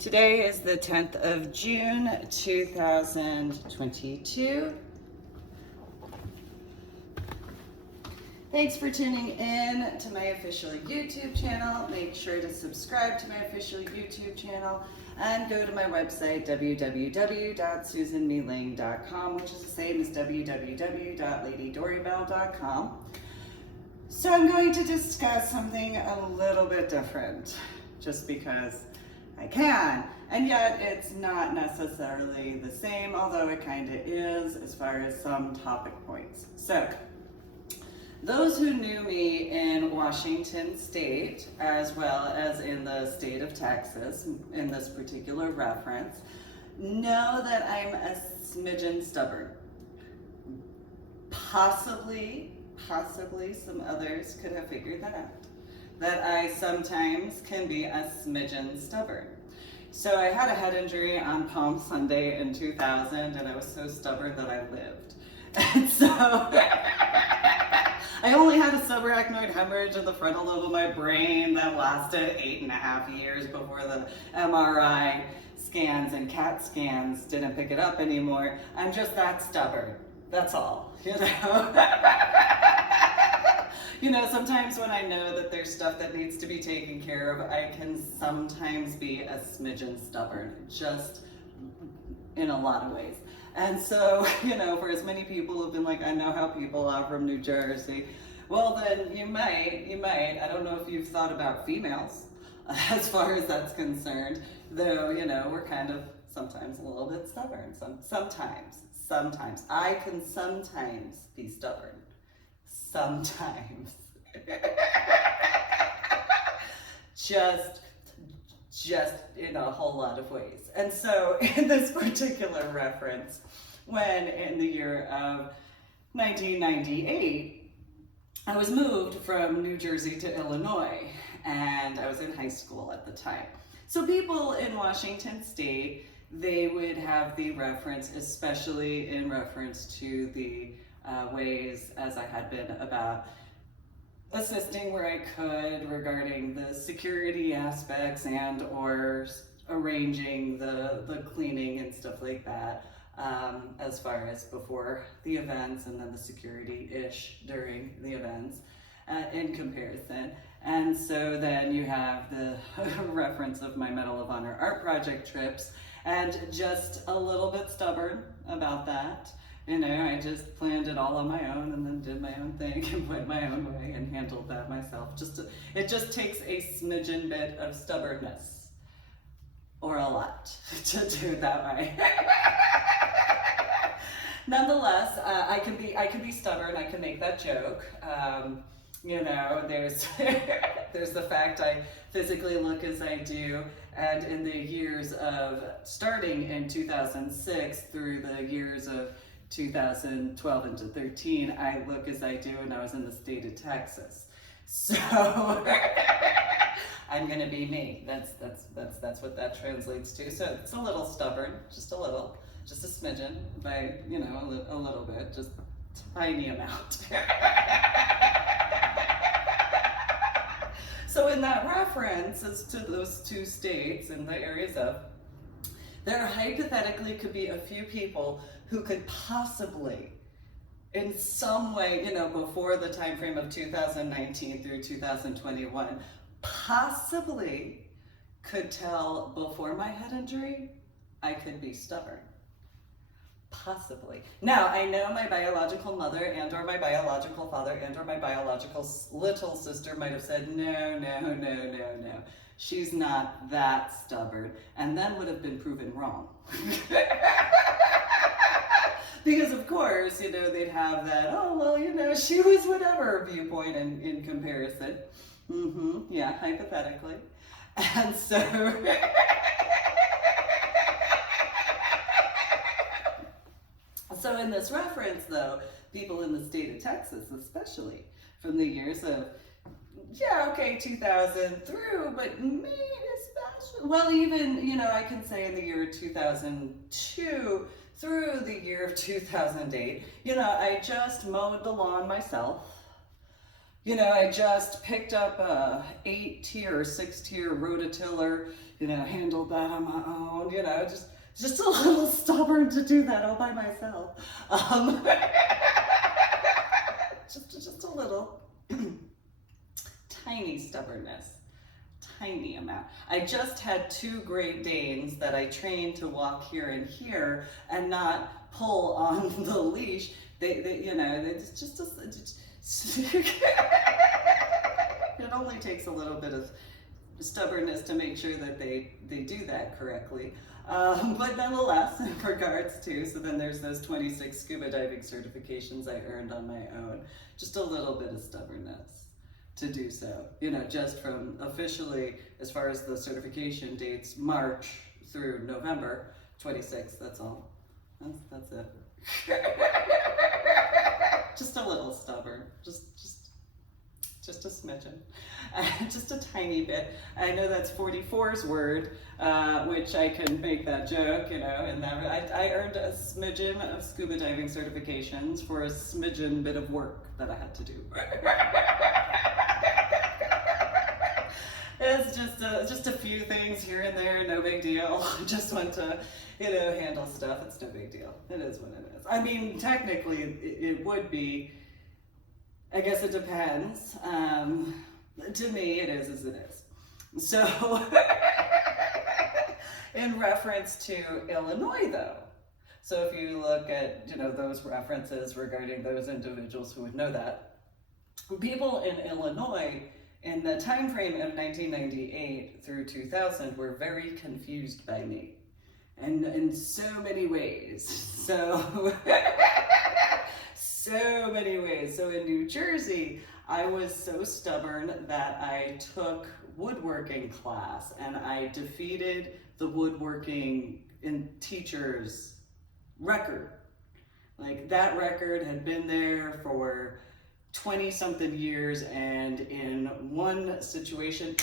Today is the 10th of June, 2022. Thanks for tuning in to my official YouTube channel. Make sure to subscribe to my official YouTube channel and go to my website, www.susanmelane.com, which is the same as www.ladydoribelle.com. So I'm going to discuss something a little bit different, just because I can, and yet it's not necessarily the same, although it kind of is as far as some topic points. So, those who knew me in Washington State, as well as in the state of Texas, in this particular reference, know that I'm a smidgen stubborn. Possibly some others could have figured that out. That I sometimes can be a smidgen stubborn. So I had a head injury on Palm Sunday in 2000, and I was so stubborn that I lived. And so I only had a subarachnoid hemorrhage in the frontal lobe of my brain that lasted 8.5 years before the MRI scans and CAT scans didn't pick it up anymore. I'm just that stubborn. That's all, you know? You know, sometimes when I know that there's stuff that needs to be taken care of, I can sometimes be a smidgen stubborn, just in a lot of ways. And so, you know, for as many people who've been like, I know how people are from New Jersey, well then you might. I don't know if you've thought about females as far as that's concerned, though, you know, we're kind of sometimes a little bit stubborn. Sometimes. I can sometimes be stubborn. Sometimes. just in a whole lot of ways. And so in this particular reference, when in the year of 1998, I was moved from New Jersey to Illinois, and I was in high school at the time. So people in Washington State, they would have the reference, especially in reference to the ways as I had been about assisting where I could regarding the security aspects and or arranging the cleaning and stuff like that, as far as before the events and then the security-ish during the events in comparison. And so then you have the reference of my Medal of Honor art project trips, and just a little bit stubborn about that. You know, I just planned it all on my own and then did my own thing and went my own way and handled that myself. It just takes a smidgen bit of stubbornness, or a lot, to do it that way. Nonetheless, I can be stubborn. I can make that joke. You know, there's the fact I physically look as I do, and in the years of starting in 2006 through the years of 2012 into 13, I look as I do when I was in the state of Texas. So I'm gonna be me. That's what that translates to. So it's a little stubborn, just a smidgen, by, you know, a little bit, just tiny amount. So in that reference as to those two states and the areas of, there hypothetically could be a few people who could possibly, in some way, you know, before the time frame of 2019 through 2021, possibly could tell before my head injury, I could be stubborn. Possibly. Now, I know my biological mother and or my biological father and or my biological little sister might have said, no. She's not that stubborn, and then would have been proven wrong. Because of course, you know, they'd have that, oh, well, you know, she was whatever viewpoint in comparison. Yeah, hypothetically. And so, so in this reference, though, people in the state of Texas, especially from the years of, 2000 through, but me especially, well, even, you know, I can say in the year 2002 through the year of 2008, you know, I just mowed the lawn myself. You know, I just picked up a 8-tier or 6-tier rototiller, handled that on my own, just a little stubborn to do that all by myself. Just a little tiny stubbornness, tiny amount. I just had 2 Great Danes that I trained to walk here and here and not pull on the leash. It's just it only takes a little bit of stubbornness to make sure that they do that correctly. But nonetheless, in regards to, so then there's those 26 scuba diving certifications I earned on my own. Just a little bit of stubbornness to do so. Just from officially, as far as the certification dates, March through November 26th, that's all. That's it. Just a little stubborn, just a smidgen, just a tiny bit. I know that's 44's word, which I can make that joke, and that I earned a smidgen of scuba diving certifications for a smidgen bit of work that I had to do. It's just a few things here and there, no big deal. Just want to, handle stuff. It's no big deal. It is what it is. I mean, technically, it would be. I guess it depends. To me, it is as it is. So, in reference to Illinois, though, so if you look at those references regarding those individuals who would know that, people in Illinois in the time frame of 1998 through 2000 were very confused by me, and in so many ways. So many ways. So in New Jersey, I was so stubborn that I took woodworking class, and I defeated the woodworking teacher's record. Like, that record had been there for 20-something years, and in one situation,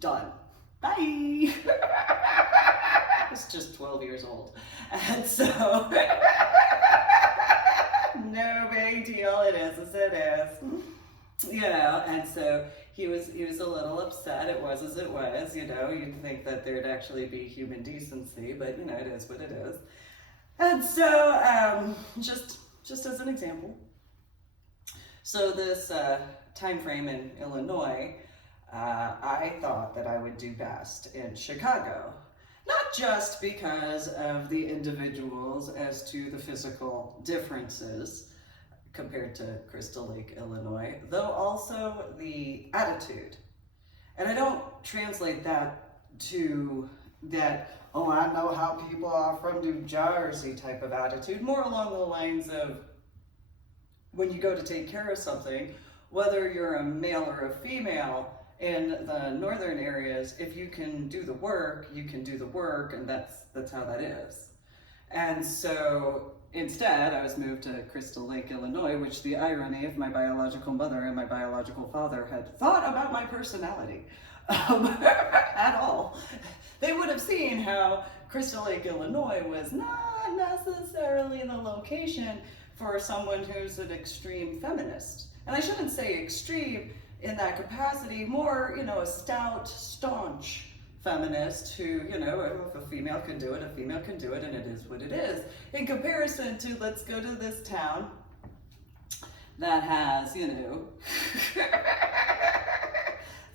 done. Bye! I was just 12 years old. And so, no big deal, it is as it is. And so he was a little upset. It was as it was, you'd think that there'd actually be human decency, but it is what it is. And so, just as an example, so this time frame in Illinois, I thought that I would do best in Chicago. Not just because of the individuals as to the physical differences compared to Crystal Lake, Illinois, though also the attitude. And I don't translate that to that, oh, I know how people are from New Jersey type of attitude, more along the lines of when you go to take care of something, whether you're a male or a female, in the northern areas, if you can do the work, you can do the work, and that's how that is. And so instead, I was moved to Crystal Lake, Illinois, which the irony of my biological mother and my biological father had thought about my personality at all. They would have seen how Crystal Lake, Illinois was not necessarily the location for someone who's an extreme feminist. And I shouldn't say extreme in that capacity, more, a stout, staunch feminist who, if a female can do it, a female can do it, and it is what it is. In comparison to, let's go to this town that has,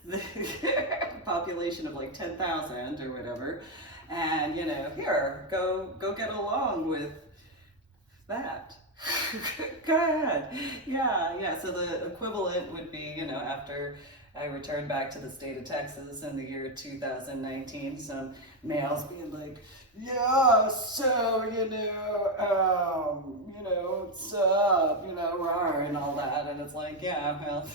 the population of like 10,000 or whatever, and, here, go get along with that. Good. Yeah. So the equivalent would be, after I returned back to the state of Texas in the year 2019, some males being like, yeah, so, what's up, rawr, and all that. And it's like, yeah, well,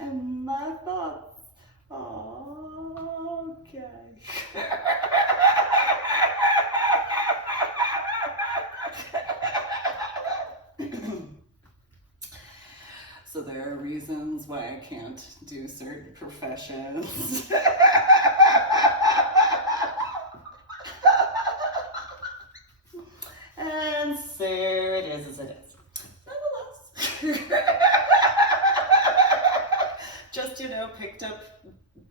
and my thoughts, okay. So there are reasons why I can't do certain professions. And so it is as it is. Nonetheless. Just, up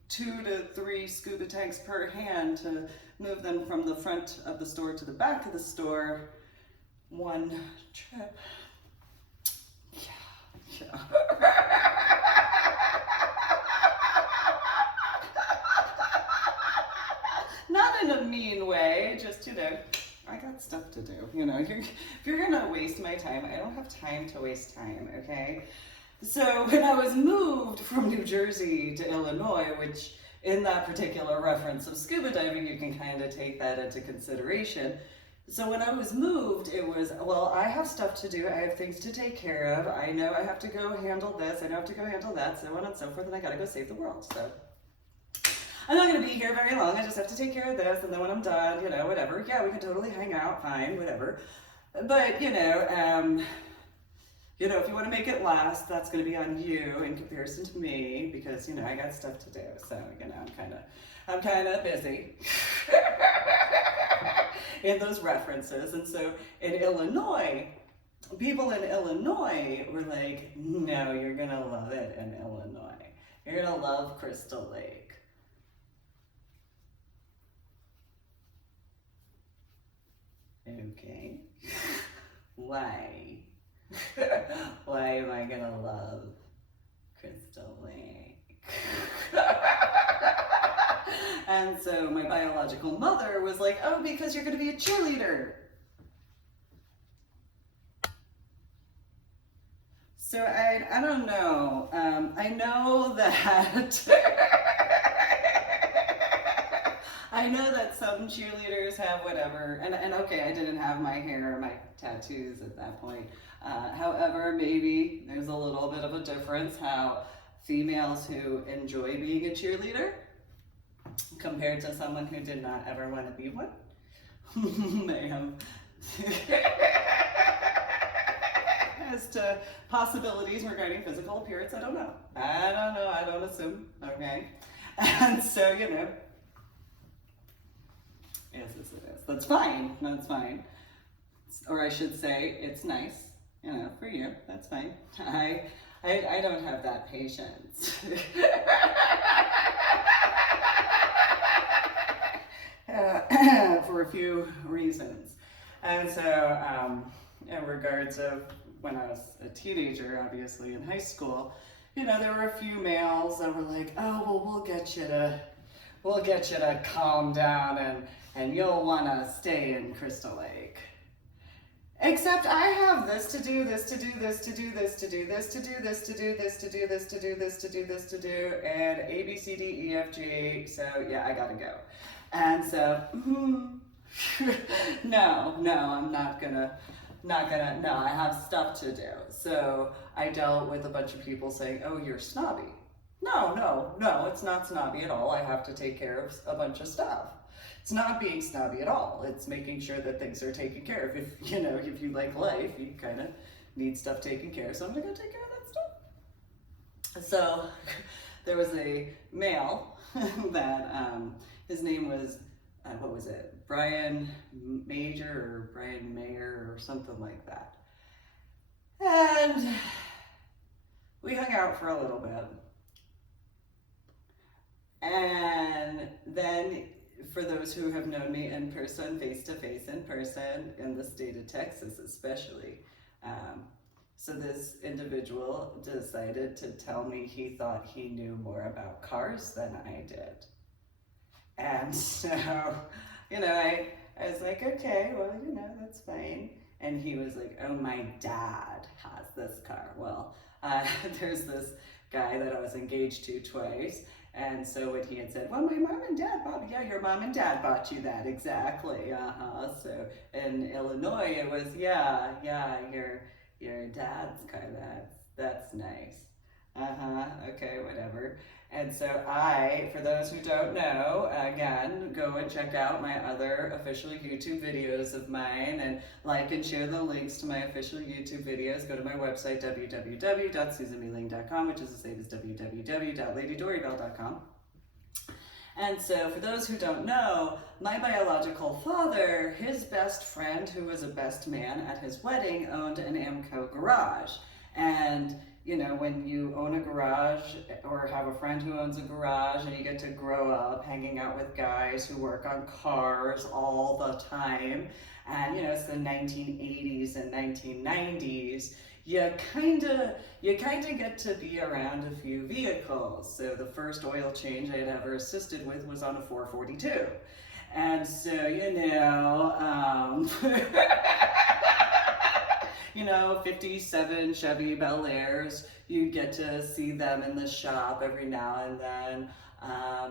2 to 3 scuba tanks per hand to move them from the front of the store to the back of the store. One trip. Yeah. Not in a mean way, just, I got stuff to do. If you're gonna waste my time, I don't have time to waste time, okay? So when I was moved from New Jersey to Illinois, which in that particular reference of scuba diving, you can kind of take that into consideration. So when I was moved, it was, well, I have stuff to do, I have things to take care of, I know I have to go handle this, I know I have to go handle that, so on and so forth, and I gotta go save the world. So I'm not gonna be here very long, I just have to take care of this, and then when I'm done, whatever. Yeah, we can totally hang out, fine, whatever. But, if you want to make it last, that's going to be on you in comparison to me, because, I got stuff to do. So, I'm kind of busy in those references. And so in Illinois, people in Illinois were like, no, you're going to love it in Illinois. You're going to love Crystal Lake. Okay. Why? Why am I gonna love Crystal Lake? And so my biological mother was like, oh, because you're gonna be a cheerleader. So I don't know. I know that I know that some cheerleaders have whatever, and okay, I didn't have my hair or my tattoos at that point. However, maybe there's a little bit of a difference how females who enjoy being a cheerleader compared to someone who did not ever want to be one may have as to possibilities regarding physical appearance. I don't know, I don't assume, okay? And so, yes, it is. That's fine. Or I should say, it's nice, for you. That's fine. I don't have that patience. For a few reasons. And so, in regards of when I was a teenager, obviously in high school, there were a few males that were like, oh, well, we'll get you to calm down and you'll want to stay in Crystal Lake. Except I have this to do, this to do, this to do, this to do, this to do, this to do, this to do, this to do, this to do, this to do, and A, B, C, D, E, F, G, so yeah, I gotta go. And so, no, I'm not gonna, no, I have stuff to do. So I dealt with a bunch of people saying, oh, you're snobby. No, it's not snobby at all. I have to take care of a bunch of stuff. It's not being snobby at all. It's making sure that things are taken care of. If you like life, you kind of need stuff taken care of. So I'm gonna go take care of that stuff. So there was a male that his name was, what was it? Brian Major or Brian Mayer or something like that. And we hung out for a little bit. And then, for those who have known me in person, face-to-face in person, in the state of Texas especially, so this individual decided to tell me he thought he knew more about cars than I did. And so, I was like, okay, well, that's fine. And he was like, oh, my dad has this car. Well, there's this guy that I was engaged to twice. And so what he had said, well, my mom and dad bought, yeah, your mom and dad bought you that, exactly, So in Illinois, it was, yeah, your dad's car, that's nice. Okay, whatever. And so for those who don't know, again, go and check out my other official YouTube videos of mine and like and share the links to my official YouTube videos. Go to my website, www.susanmealing.com, which is the same as www.ladydorybell.com. And so for those who don't know, my biological father, his best friend, who was a best man at his wedding, owned an AMCO garage. And you know, when you own a garage or have a friend who owns a garage and you get to grow up hanging out with guys who work on cars all the time, and you know, it's the 1980s and 1990s, you kind of get to be around a few vehicles. So the first oil change I had ever assisted with was on a 442. And so, you know, you know, 57 Chevy Bel Airs, you get to see them in the shop every now and then.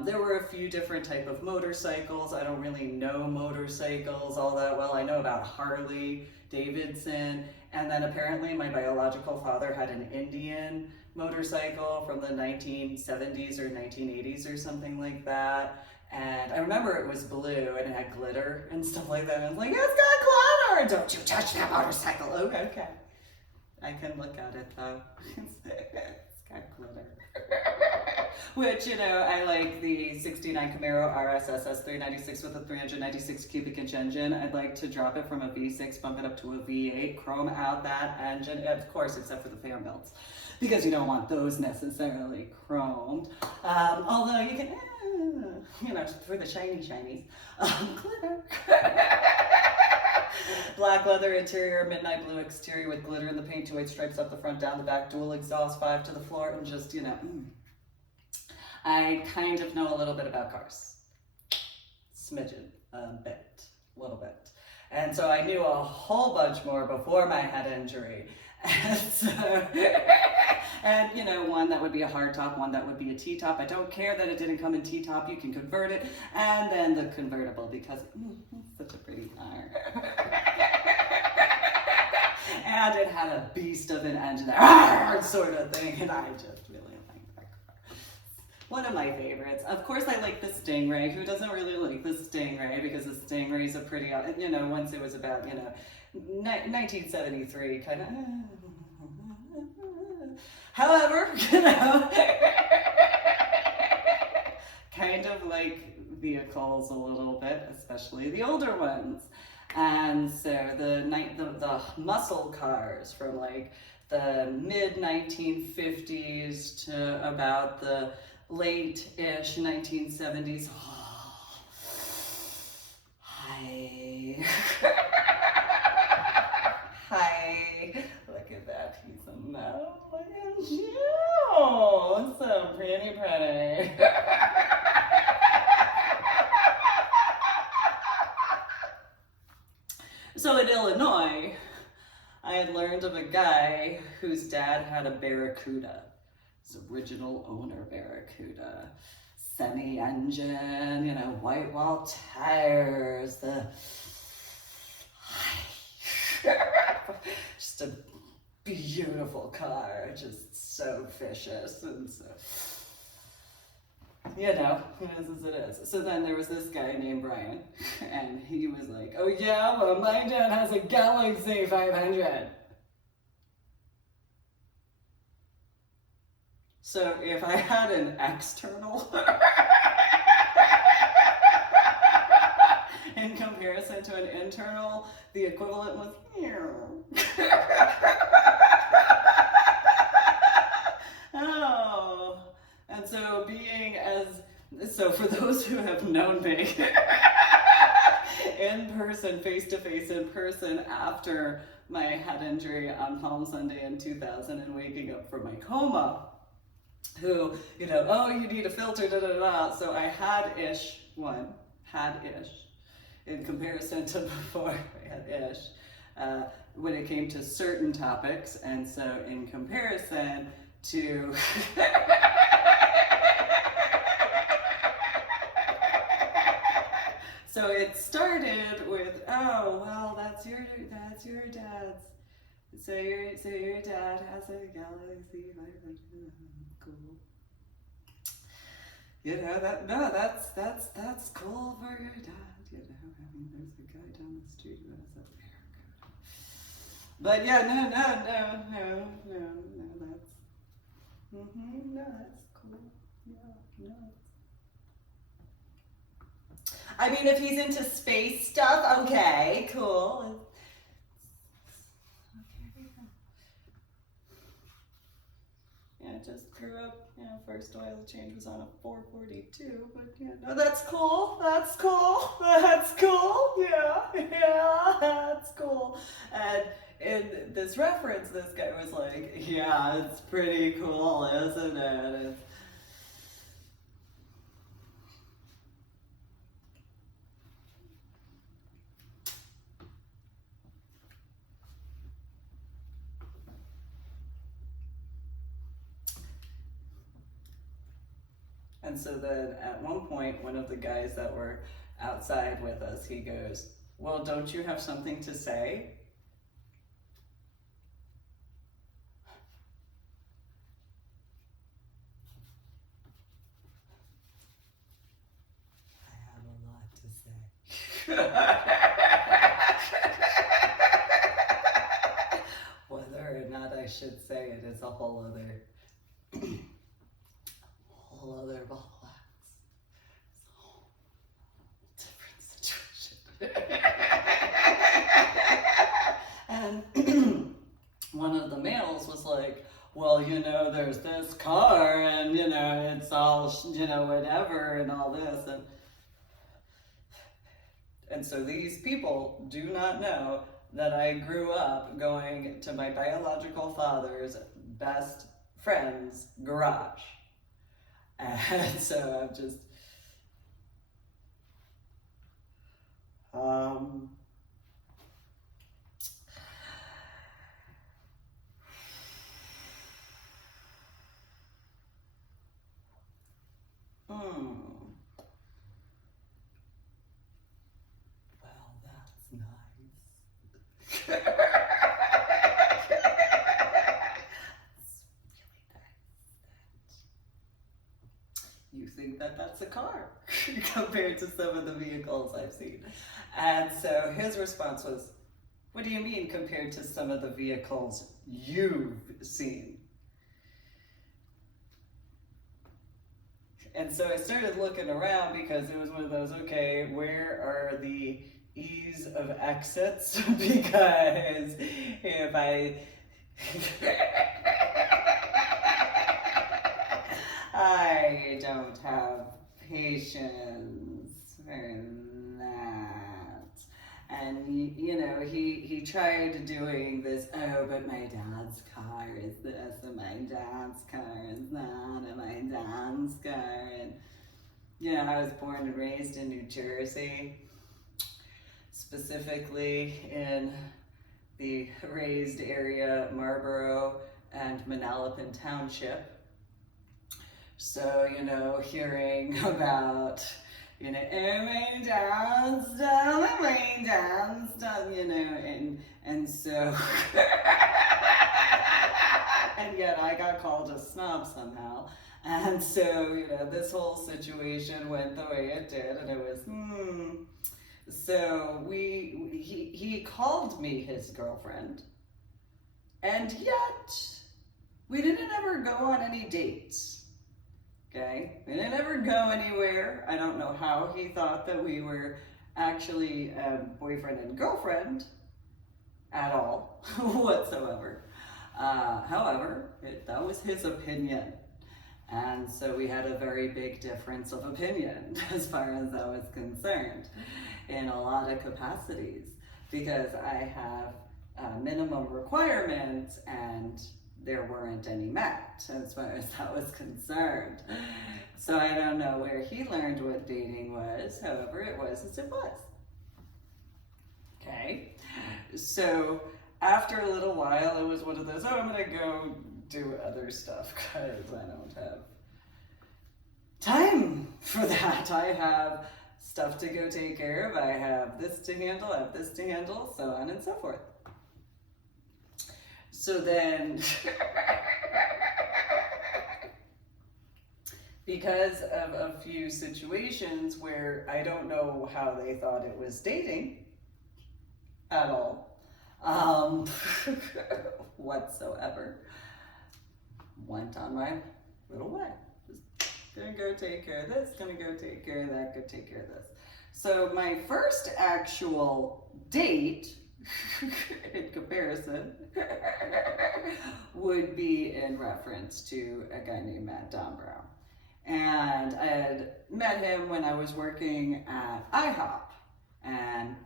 There were a few different type of motorcycles. I don't really know motorcycles all that well. I know about Harley Davidson, and then apparently my biological father had an Indian motorcycle from the 1970s or 1980s or something like that. And I remember it was blue and it had glitter and stuff like that. And I was like, it's got glitter! Don't you touch that motorcycle! Oh, okay. I can look at it though. It's got glitter. Which, you know, I like the 69 Camaro RSSS 396 with a 396 cubic inch engine. I'd like to drop it from a V6, bump it up to a V8, chrome out that engine, of course, except for the fan belts, because you don't want those necessarily chromed. Although you can, you know, for the shinies, glitter. Black leather interior, midnight blue exterior with glitter in the paint, 2 white stripes up the front, down the back, dual exhaust, 5 to the floor, and just, you know, I kind of know a little bit about cars. Smidgen, a little bit. And so I knew a whole bunch more before my head injury. And so, and you know, one that would be a hard top, one that would be a T-top. I don't care that it didn't come in T-top, you can convert it. And then the convertible, because it's such a pretty car. And it had a beast of an engine there, sort of thing, and I just really like that car. One of my favorites. Of course, I like the Stingray. Who doesn't really like the Stingray? Because the Stingray's a pretty, you know, once it was about, you know, 1973, kind of. However, you know, kind of like vehicles a little bit, especially the older ones. And so the muscle cars from like the mid 1950s to about the late-ish 1970s. Oh, hi. Hi. Look at that piece of metal. Look at you. So pretty. So in Illinois, I had learned of a guy whose dad had a Barracuda. His original owner Barracuda. Semi-engine, you know, white wall tires, just a beautiful car, just so vicious and so, you know, as it is. So then there was this guy named Brian, and he was like, oh yeah, well my dad has a Galaxy 500. So if I had an external in comparison to an internal, the equivalent was oh. And so so for those who have known me in person, face-to-face in person after my head injury on Palm Sunday in 2000 and waking up from my coma, who, you know, oh, you need a filter, So I had-ish in comparison to before I had-ish, when it came to certain topics. And so in comparison to so it started with, oh, well, that's your dad's. So your dad has a Galaxy 500. Cool. You know, that's cool for your dad. You know, I mean, there's a guy down the street who has a Barracuda. But yeah, no, that's no, that's cool. Yeah, no. I mean, if he's into space stuff, okay, cool. grew up, you know, first oil change was on a 442, but yeah, no, that's cool, that's cool, that's cool, yeah, yeah, that's cool. And in this reference, this guy was like, yeah, it's pretty cool, isn't it? It's, and so then at one point, one of the guys that were outside with us, he goes, well, don't you have something to say? I have a lot to say. Whether or not I should say it is a whole other ball of wax. It's a whole different situation. And one of the males was like, well, you know, there's this car and, you know, it's all, you know, whatever and all this. And so these people do not know that I grew up going to my biological father's best friend's garage. And so I'm just, well, that's nice. It's really nice that you think that that's a car compared to some of the vehicles I've seen. And so his response was, what do you mean compared to some of the vehicles you've seen? And so I started looking around because it was one of those, okay, where are the ease of exits? Because if I don't have patience for that. And you know, he tried doing this, oh, but my dad's car is this, and my dad's car is that, and my dad's car, and you know, I was born and raised in New Jersey, specifically in the raised area, Marlborough and Manalapan Township. So, you know, hearing about, you know, oh, my dad's done, my dad's done, you know, and so, and yet I got called a snob somehow. And so, you know, this whole situation went the way it did, and it was, So he called me his girlfriend, and yet we didn't ever go on any dates. Okay, we didn't ever go anywhere. I don't know how he thought that we were actually boyfriend and girlfriend at all, whatsoever. However, that was his opinion. And so we had a very big difference of opinion as far as I was concerned in a lot of capacities, because I have minimum requirements and there weren't any met as far as that was concerned. So I don't know where he learned what dating was. However, it was as it was. Okay, so after a little while, it was one of those, oh, I'm gonna go do other stuff because I don't have time for that. I have stuff to go take care of. I have this to handle, I have this to handle, so on and so forth. So then, because of a few situations where I don't know how they thought it was dating at all, whatsoever, went on my little way. Just gonna go take care of this, gonna go take care of that, go take care of this. So my first actual date in comparison, would be in reference to a guy named Matt Dombrow. And I had met him when I was working at IHOP. And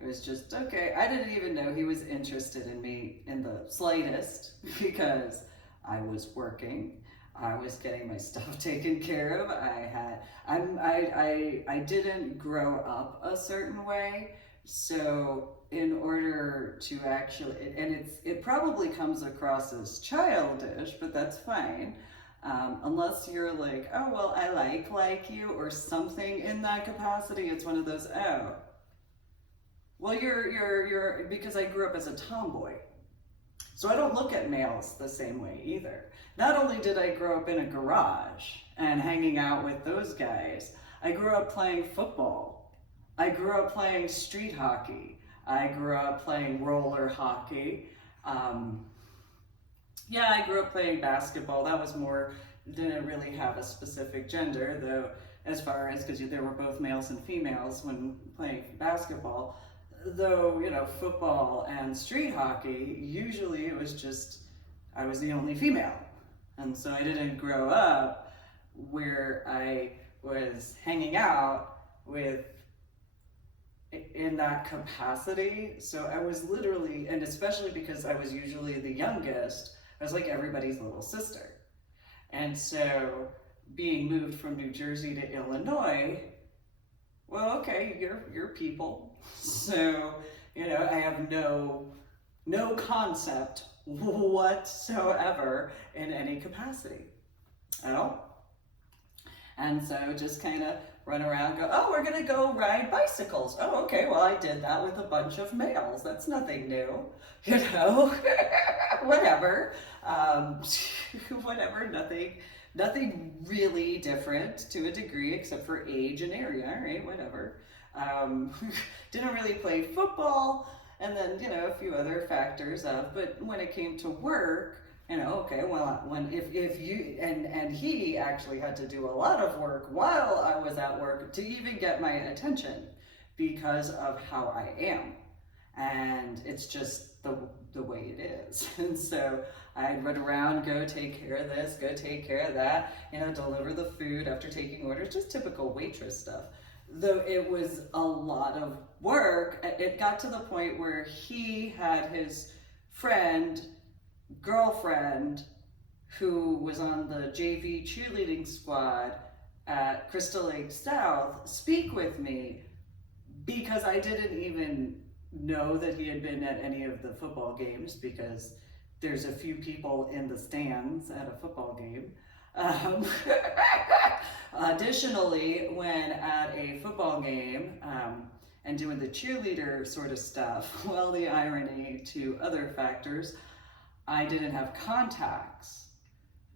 it was just, okay, I didn't even know he was interested in me in the slightest because I was working. I was getting my stuff taken care of. I didn't grow up a certain way. So in order to actually, and it probably comes across as childish, but that's fine. Unless you're like, oh, well, I like you or something in that capacity. It's one of those, oh, well, you're, because I grew up as a tomboy. So I don't look at males the same way either. Not only did I grow up in a garage and hanging out with those guys, I grew up playing football. I grew up playing street hockey. I grew up playing roller hockey. Yeah, I grew up playing basketball. That was more, didn't really have a specific gender, though, as far as, because there were both males and females when playing basketball. Though, you know, football and street hockey, usually it was just, I was the only female. And so I didn't grow up where I was hanging out with, in that capacity. So I was literally, and especially because I was usually the youngest, I was like everybody's little sister. And so being moved from New Jersey to Illinois, well, okay, you're people. So, you know, I have no concept whatsoever in any capacity at all. And so just kind of run around, go, oh, we're gonna go ride bicycles. Oh, okay, well, I did that with a bunch of males. That's nothing new, you know, whatever. Whatever, nothing really different to a degree except for age and area, right, whatever. Didn't really play football, and then, you know, a few other factors but when it came to work, you know, okay, well, if you, and he actually had to do a lot of work while I was at work to even get my attention because of how I am. And it's just the way it is. And so I'd run around, go take care of this, go take care of that, you know, deliver the food after taking orders, just typical waitress stuff. Though it was a lot of work, it got to the point where he had his girlfriend, who was on the JV cheerleading squad at Crystal Lake South, speak with me because I didn't even know that he had been at any of the football games, because there's a few people in the stands at a football game. Additionally, when at a football game and doing the cheerleader sort of stuff, well, the irony to other factors, I didn't have contacts.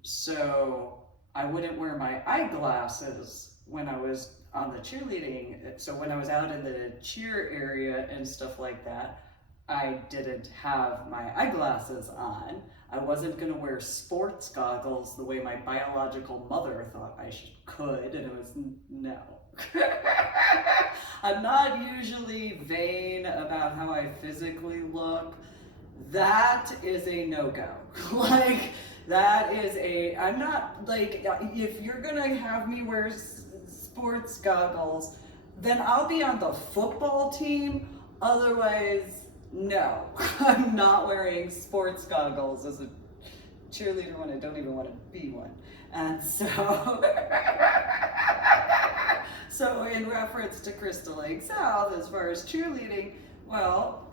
So I wouldn't wear my eyeglasses when I was on the cheerleading. So when I was out in the cheer area and stuff like that, I didn't have my eyeglasses on. I wasn't gonna wear sports goggles the way my biological mother thought I could, and it was no. I'm not usually vain about how I physically look. That is a no-go. Like, that is I'm not, like, if you're gonna have me wear sports goggles, then I'll be on the football team. Otherwise, no, I'm not wearing sports goggles as a cheerleader when I don't even want to be one. And so, so in reference to Crystal Lake South, as far as cheerleading, well,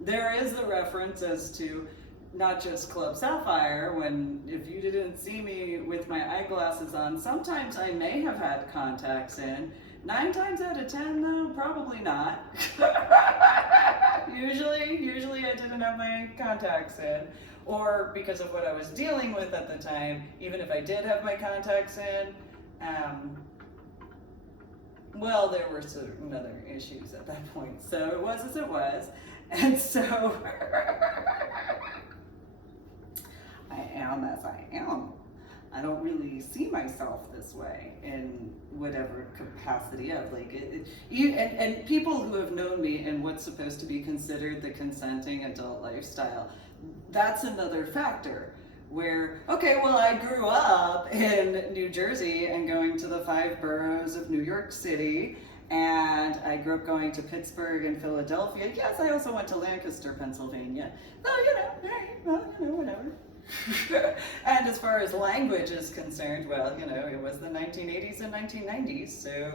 there is a reference as to not just Club Sapphire, when if you didn't see me with my eyeglasses on, sometimes I may have had contacts in. 9 times out of 10 though, probably not. Usually I didn't have my contacts in, or because of what I was dealing with at the time, even if I did have my contacts in, well, there were certain other issues at that point. So it was as it was. And so I am as I am. I don't really see myself this way in whatever capacity of, like, and people who have known me in what's supposed to be considered the consenting adult lifestyle, that's another factor. Where, okay, well, I grew up in New Jersey and going to the 5 boroughs of New York City, and I grew up going to Pittsburgh and Philadelphia. Yes, I also went to Lancaster, Pennsylvania. So, whatever. And as far as language is concerned, well, it was the 1980s and 1990s, so.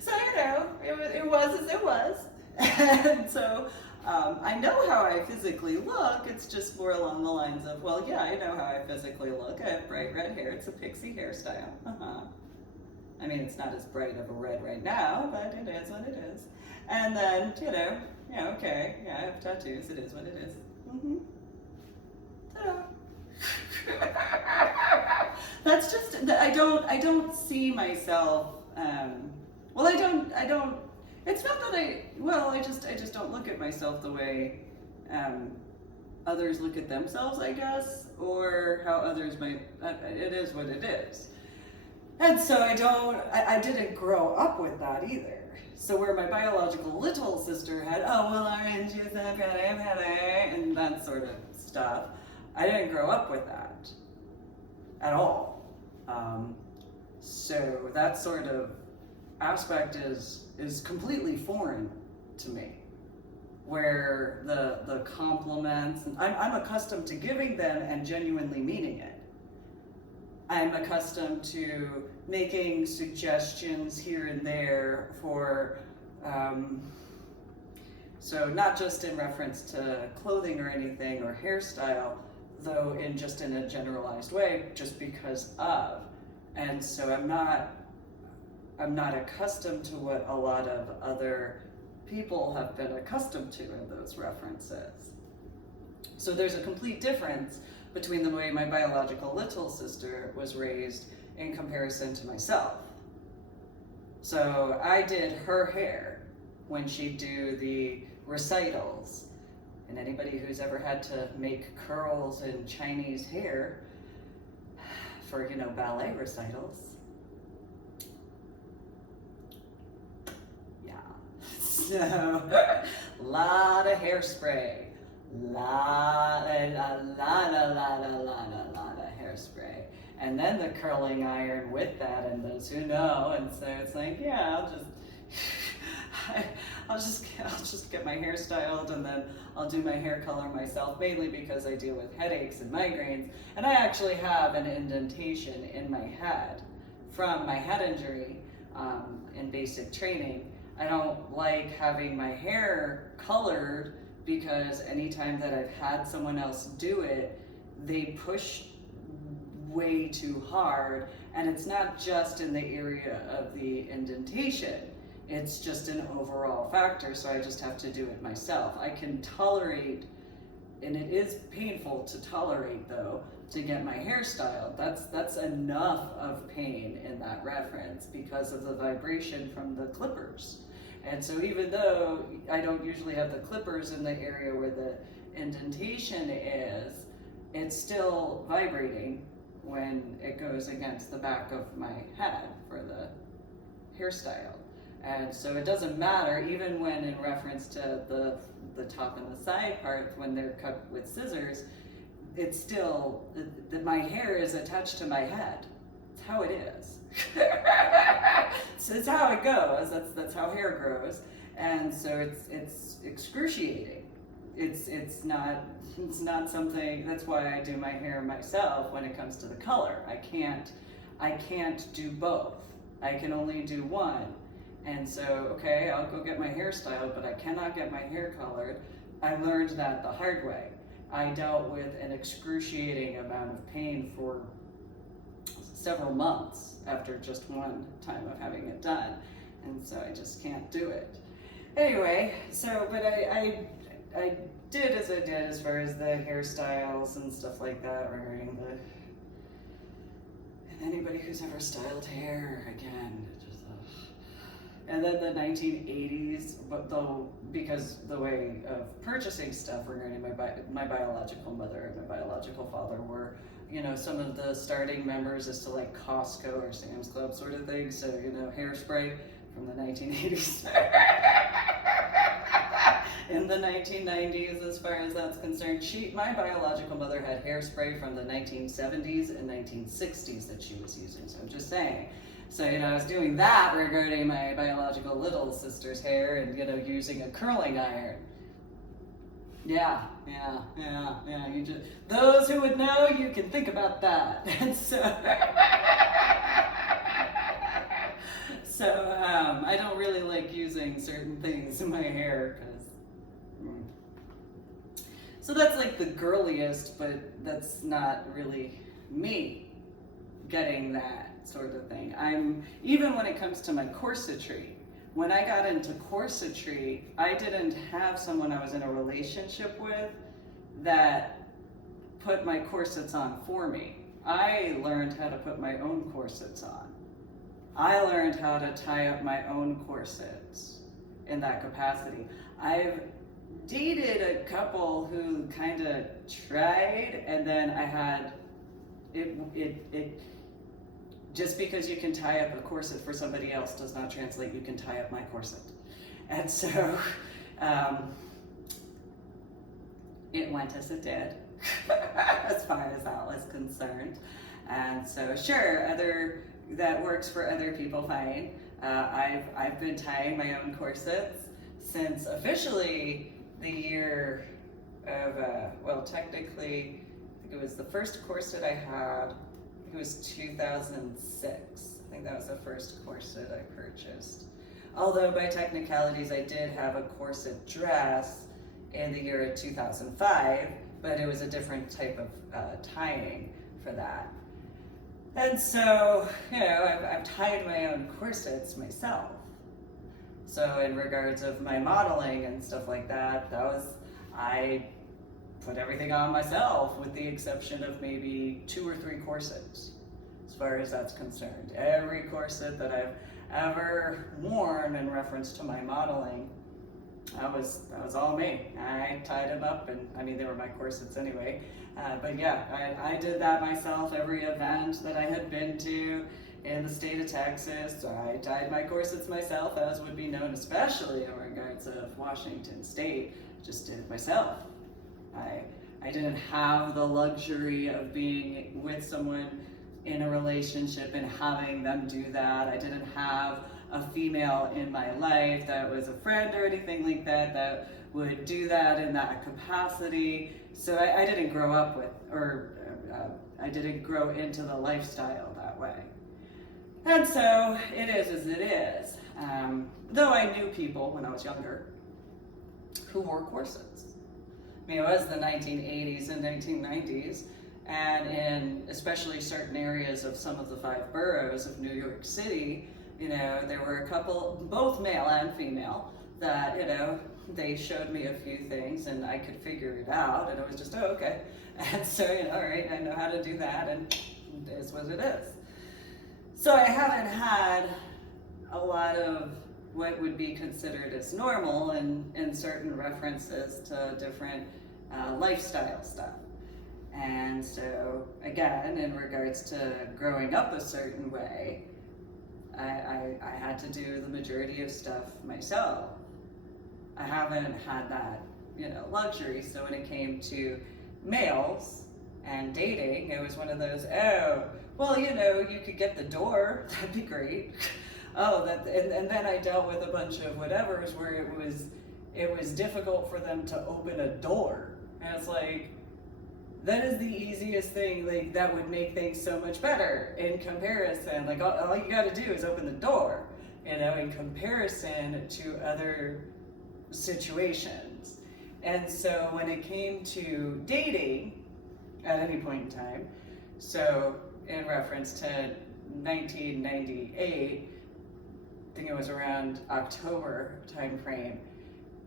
So, it was as it was. And so I know how I physically look. It's just more along the lines of, well, yeah, I know how I physically look. I have bright red hair. It's a pixie hairstyle. I mean, it's not as bright of a red right now, but it is what it is. And then, okay, yeah, I have tattoos. It is what it is. Ta-da. That's just, I don't see myself, it's not that I just don't look at myself the way others look at themselves, I guess, or how others might, it is what it is. And so I didn't grow up with that either. So where my biological little sister had, oh, well, orange is a better, and that sort of stuff, I didn't grow up with that at all. So that sort of aspect is completely foreign to me, where the compliments, and I'm accustomed to giving them and genuinely meaning it. I'm accustomed to making suggestions here and there for, so not just in reference to clothing or anything or hairstyle, though in a generalized way, just because of. And so I'm not accustomed to what a lot of other people have been accustomed to in those references. So there's a complete difference between the way my biological little sister was raised in comparison to myself. So I did her hair when she'd do the recitals. And anybody who's ever had to make curls in Chinese hair for, ballet recitals, so, lot of hairspray, lot of hairspray, and then the curling iron with that, and those who know, and so it's like, yeah, I'll just get my hair styled, and then I'll do my hair color myself, mainly because I deal with headaches and migraines, and I actually have an indentation in my head from my head injury in basic training. I don't like having my hair colored because anytime that I've had someone else do it, they push way too hard, and it's not just in the area of the indentation, it's just an overall factor, so I just have to do it myself. I can tolerate, and it is painful to tolerate though, to get my hair styled. That's enough of pain in that reference because of the vibration from the clippers. And so even though I don't usually have the clippers in the area where the indentation is, it's still vibrating when it goes against the back of my head for the hairstyle. And so it doesn't matter, even when in reference to the top and the side part, when they're cut with scissors, it's still, my hair is attached to my head. It's how it is. So it's how it goes. That's how hair grows, and so it's excruciating. It's not something. That's why I do my hair myself when it comes to the color. I can't do both. I can only do one. And so, okay, I'll go get my hair styled, but I cannot get my hair colored. I learned that the hard way. I dealt with an excruciating amount of pain for several months after just one time of having it done, and so I just can't do it. Anyway, so, but I did as I did as far as the hairstyles and stuff like that, regarding and anybody who's ever styled hair, again, just, and then the 1980s, but though, because the way of purchasing stuff regarding my biological mother and my biological father were, some of the starting members as to like Costco or Sam's Club sort of thing. So, hairspray from the 1980s. In the 1990s, as far as that's concerned, my biological mother had hairspray from the 1970s and 1960s that she was using. So I'm just saying. So, I was doing that regarding my biological little sister's hair and, using a curling iron. Yeah. Those who would know, you can think about that. And so, I don't really like using certain things in my hair so that's like the girliest, but that's not really me getting that sort of thing. Even when it comes to my corsetry, when I got into corsetry, I didn't have someone I was in a relationship with that put my corsets on for me. I learned how to put my own corsets on. I learned how to tie up my own corsets in that capacity. I've dated a couple who kind of tried, and then I had it just because you can tie up a corset for somebody else does not translate you can tie up my corset. And so it went as it did as far as that was concerned. And so sure, that works for other people, fine. I've been tying my own corsets since officially the year of, technically, I think it was the first corset I had, it was 2006. I think that was the first corset I purchased. Although by technicalities, I did have a corset dress in the year of 2005, but it was a different type of tying for that. And so, I've tied my own corsets myself. So in regards of my modeling and stuff like that, I put everything on myself with the exception of maybe 2 or 3 corsets, as far as that's concerned. Every corset that I've ever worn in reference to my modeling, that was all me. I tied them up, and they were my corsets anyway. But yeah, I did that myself. Every event that I had been to in the state of Texas, I tied my corsets myself, as would be known, especially in regards of Washington State. Just did it myself. I didn't have the luxury of being with someone in a relationship and having them do that. I didn't have a female in my life that was a friend or anything like that would do that in that capacity. So I didn't grow up with, I didn't grow into the lifestyle that way. And so it is as it is. Though I knew people when I was younger who wore corsets. It was the 1980s and 1990s, and in especially certain areas of some of the 5 boroughs of New York City, there were a couple, both male and female, that, they showed me a few things and I could figure it out, and it was just, oh, okay. And so, all right, I know how to do that, and it is what it is. So I haven't had a lot of what would be considered as normal in certain references to different lifestyle stuff. And so, again, in regards to growing up a certain way, I had to do the majority of stuff myself. I haven't had that, luxury. So when it came to males and dating, it was one of those, you could get the door, that'd be great. And then I dealt with a bunch of whatevers where it was difficult for them to open a door. And it's like, that is the easiest thing, that would make things so much better in comparison. All you gotta do is open the door, in comparison to other situations. And so when it came to dating at any point in time, so in reference to 1998, I think it was around October time frame,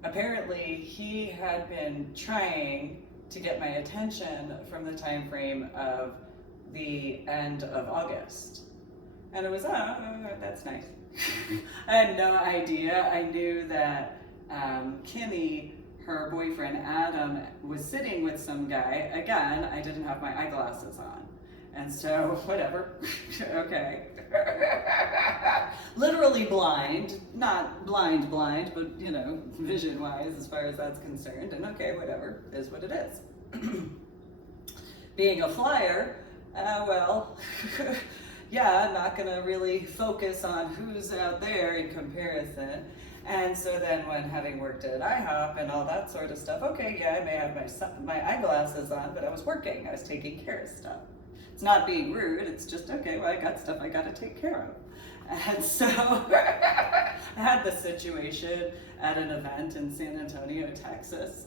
apparently he had been trying to get my attention from the time frame of the end of August. And it was, that's nice. I had no idea. I knew that Kimmy, her boyfriend Adam, was sitting with some guy. Again, I didn't have my eyeglasses on. And so, whatever, okay. Literally blind, not blind, but you know, vision-wise as far as that's concerned, and okay, whatever, is what it is. Being a flyer, well, yeah, I'm not gonna really focus on who's out there in comparison. And so then when having worked at IHOP and all that sort of stuff, okay, yeah, I may have my eyeglasses on, but I was working, I was taking care of stuff. It's not being rude, it's just, okay, well, I got stuff I gotta take care of. And so I had this situation at an event in San Antonio, Texas,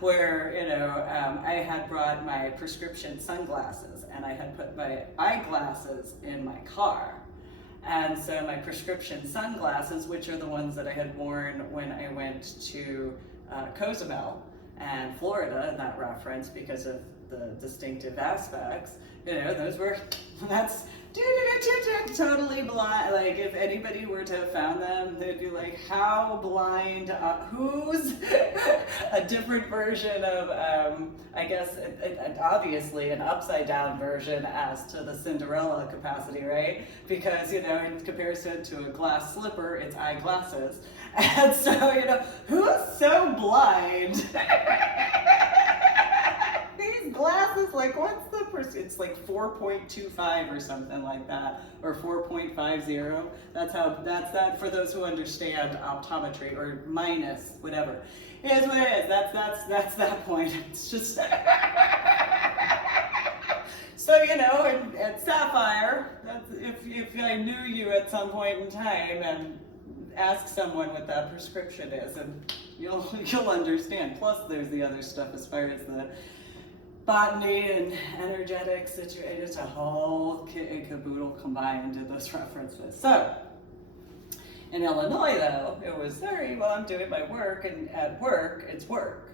where, you know, I had brought my prescription sunglasses and I had put my eyeglasses in my car. And so my prescription sunglasses, which are the ones that I had worn when I went to Cozumel and Florida in that reference because of the distinctive aspects, you know, those were, that's totally blind. Like if anybody were to have found them, they'd be like, how blind, who's a different version of, I guess, obviously an upside down version as to the Cinderella capacity, right? Because, you know, in comparison to a glass slipper, it's eyeglasses. And so, you know, who's so blind? These glasses, like, what's the it's like 4.25 or something like that, or 4.50. That's that for those who understand optometry, or minus whatever. Here's what it is. That's that point. It's just so, you know, at Sapphire, if I knew you at some point in time and ask someone what that prescription is, and you'll understand. Plus, there's the other stuff as far as the botany and energetic situation. It's a whole kit and caboodle combined in those references. So, in Illinois though, it was, sorry, well, I'm doing my work, and at work, it's work.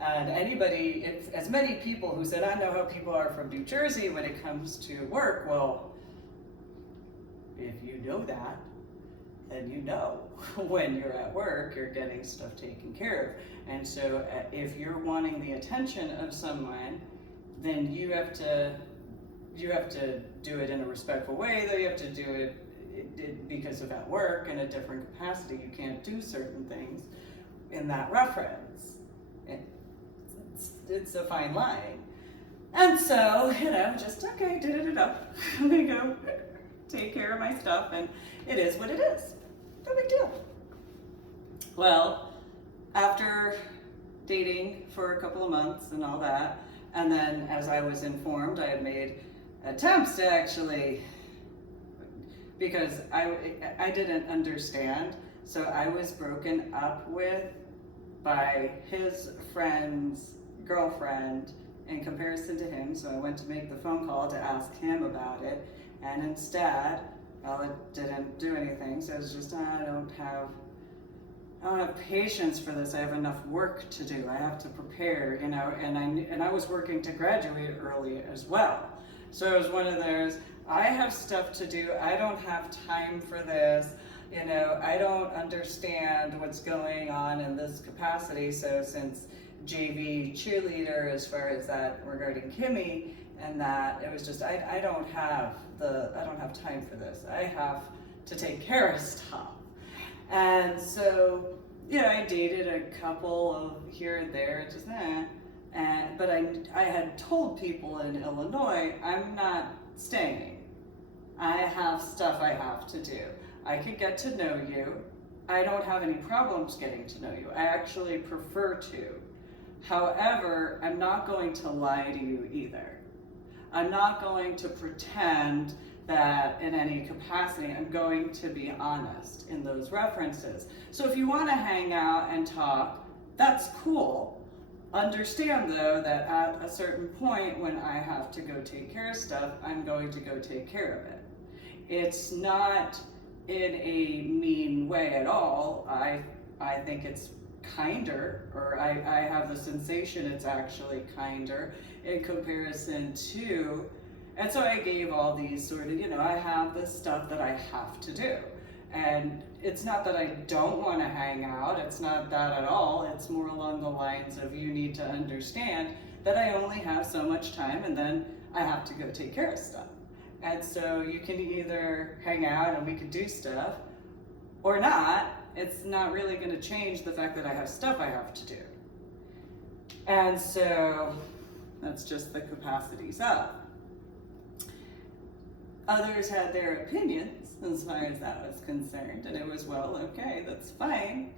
And anybody, as many people who said, I know how people are from New Jersey when it comes to work, well, if you know that, then you know when you're at work, you're getting stuff taken care of. And so if you're wanting the attention of someone, then you have to do it in a respectful way, though you have to do it because of at work in a different capacity. You can't do certain things in that reference. It's a fine line. And so, you know, just, okay, I'm gonna go take care of my stuff, and it is what it is. No big deal. Well, after dating for a couple of months and all that, and then as I was informed, I had made attempts to actually, because I didn't understand, so I was broken up with by his friend's girlfriend in comparison to him, so I went to make the phone call to ask him about it, and instead, well, it didn't do anything, so it was just, I don't have patience for this. I have enough work to do. I have to prepare, you know, and I was working to graduate early as well. So it was one of those, I have stuff to do. I don't have time for this. You know, I don't understand what's going on in this capacity. So since JV cheerleader, as far as that regarding Kimmy, and that it was just, I don't have time for this. I have to take care of stuff. And so, you know, I dated a couple of here and there, just but I had told people in Illinois, I'm not staying. I have stuff I have to do. I could get to know you. I don't have any problems getting to know you. I actually prefer to. However, I'm not going to lie to you either. I'm not going to pretend that in any capacity. I'm going to be honest in those references. So if you want to hang out and talk, that's cool. Understand though that at a certain point when I have to go take care of stuff, I'm going to go take care of it. It's not in a mean way at all. I think it's kinder, or I have the sensation it's actually kinder in comparison to, and so I gave all these sort of, you know, I have this stuff that I have to do. And it's not that I don't want to hang out, it's not that at all. It's more along the lines of, you need to understand that I only have so much time and then I have to go take care of stuff. And so you can either hang out and we could do stuff or not. It's not really going to change the fact that I have stuff I have to do. And so that's just the capacities up. Others had their opinions as far as that was concerned, and it was, well, okay, that's fine,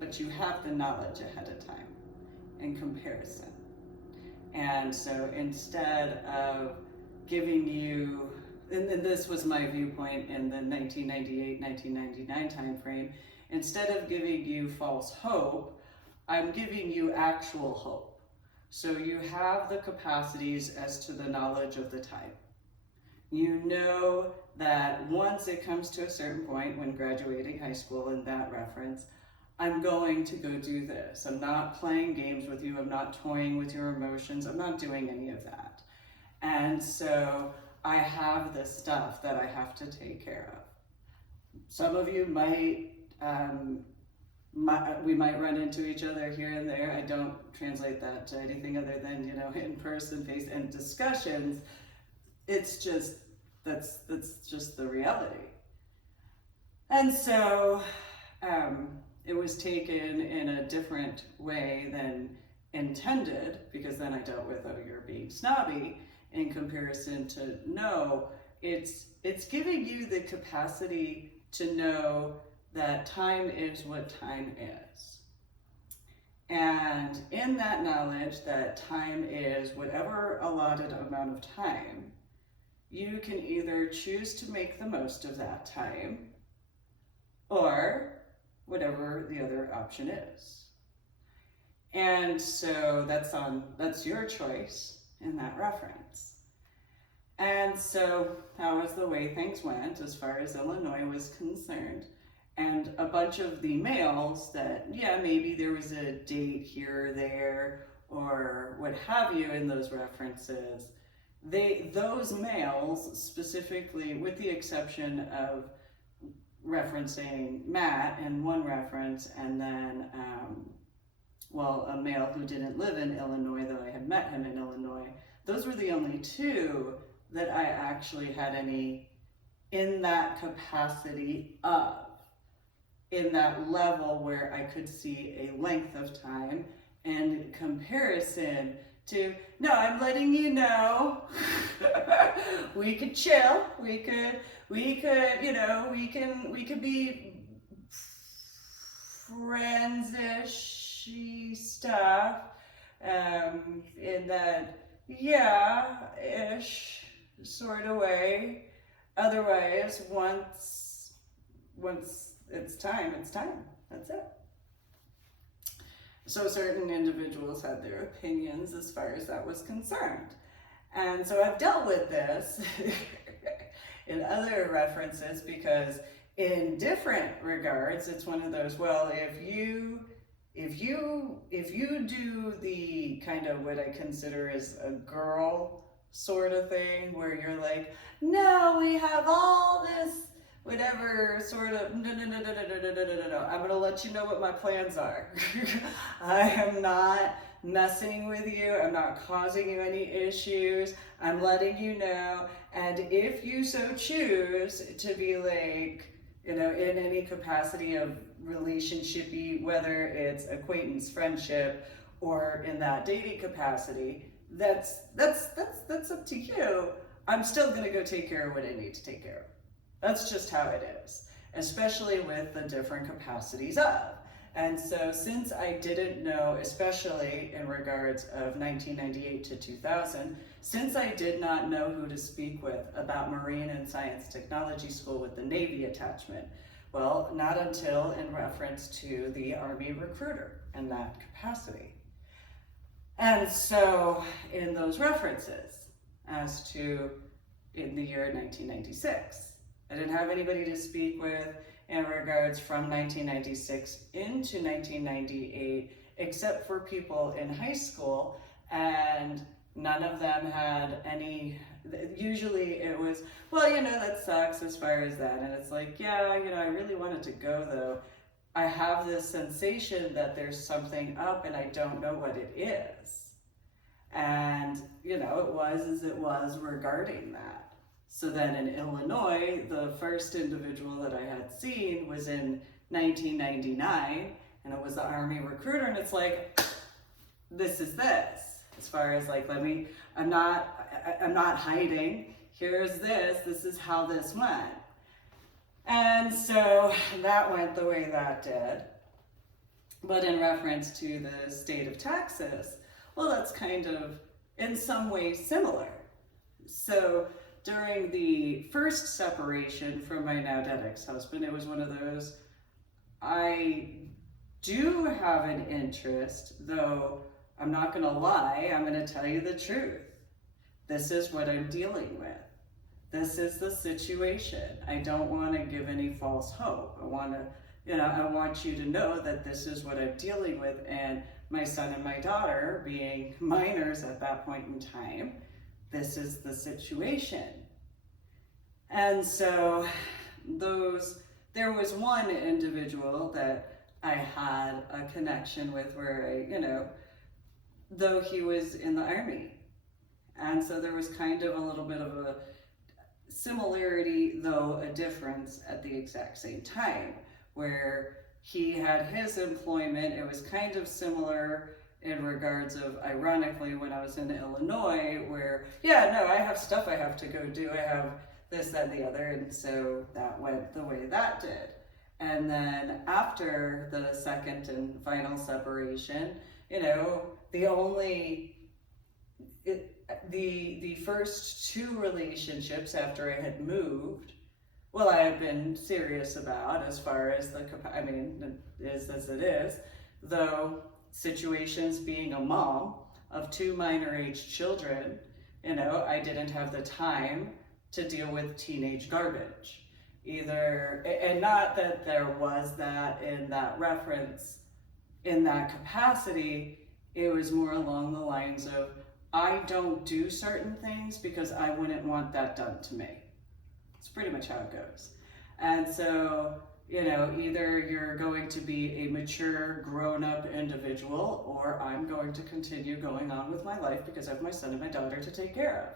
but you have the knowledge ahead of time in comparison. And so instead of giving you, and this was my viewpoint in the 1998, 1999 time frame, instead of giving you false hope, I'm giving you actual hope. So you have the capacities as to the knowledge of the type. You know that once it comes to a certain point when graduating high school in that reference, I'm going to go do this. I'm not playing games with you. I'm not toying with your emotions. I'm not doing any of that. And so I have this stuff that I have to take care of. Some of you might, we might run into each other here and there. I don't translate that to anything other than, in-person, face, and discussions. It's just, that's just the reality. And so it was taken in a different way than intended, because then I dealt with, oh, you're being snobby, in comparison to, no, it's giving you the capacity to know that time is what time is. And in that knowledge that time is whatever allotted amount of time, you can either choose to make the most of that time or whatever the other option is. And so that's your choice in that reference. And so that was the way things went as far as Illinois was concerned. And a bunch of the males that, yeah, maybe there was a date here or there or what have you in those references, those males specifically, with the exception of referencing Matt in one reference, and then, a male who didn't live in Illinois, though I had met him in Illinois, those were the only two that I actually had any in that capacity of, in that level where I could see a length of time and comparison to, no, I'm letting you know, we could chill, we could be friends-ish stuff, in that, yeah-ish sort of way. Otherwise, once it's time, it's time. That's it. So certain individuals had their opinions as far as that was concerned. And so I've dealt with this in other references, because in different regards, it's one of those, well, if you do the kind of what I consider as a girl sort of thing, where you're like, no, we have all this whatever sort of, no, I'm going to let you know what my plans are. I am not messing with you. I'm not causing you any issues. I'm letting you know. And if you so choose to be like, in any capacity of relationshipy, whether it's acquaintance, friendship, or in that dating capacity, that's up to you. I'm still going to go take care of what I need to take care of. That's just how it is, especially with the different capacities of. And so since I didn't know, especially in regards of 1998 to 2000, since I did not know who to speak with about Marine and Science Technology School with the Navy attachment, well, not until in reference to the Army recruiter in that capacity. And so in those references as to in the year 1996, I didn't have anybody to speak with in regards from 1996 into 1998, except for people in high school, and none of them had any, usually it was, well, that sucks as far as that, and it's like, yeah, I really wanted to go though, I have this sensation that there's something up and I don't know what it is. And, you know, it was as it was regarding that. So then in Illinois, the first individual that I had seen was in 1999, and it was the Army recruiter, and it's like, this is this. As far as like, I'm not hiding. Here's this is how this went. And so that went the way that did. But in reference to the state of Texas, well, that's kind of in some ways similar. So during the first separation from my now dead ex-husband, it was one of those, I do have an interest, though I'm not gonna lie, I'm gonna tell you the truth. This is what I'm dealing with. This is the situation. I don't want to give any false hope. I want you to know that this is what I'm dealing with, and my son and my daughter, being minors at that point in time, this is the situation. And so there was one individual that I had a connection with where though he was in the Army. And so there was kind of a little bit of a similarity, though a difference at the exact same time, where he had his employment. It was kind of similar in regards of, ironically, when I was in Illinois, where, I have stuff I have to go do. I have this, that, and the other. And so that went the way that did. And then after the second and final separation, the first two relationships after I had moved, well, I had been serious about as far as it is as it is, though situations being a mom of two minor age children, I didn't have the time to deal with teenage garbage either. And not that there was that in that reference, in that capacity, it was more along the lines of, I don't do certain things because I wouldn't want that done to me. It's pretty much how it goes. And so, either you're going to be a mature, grown-up individual, or I'm going to continue going on with my life because I have my son and my daughter to take care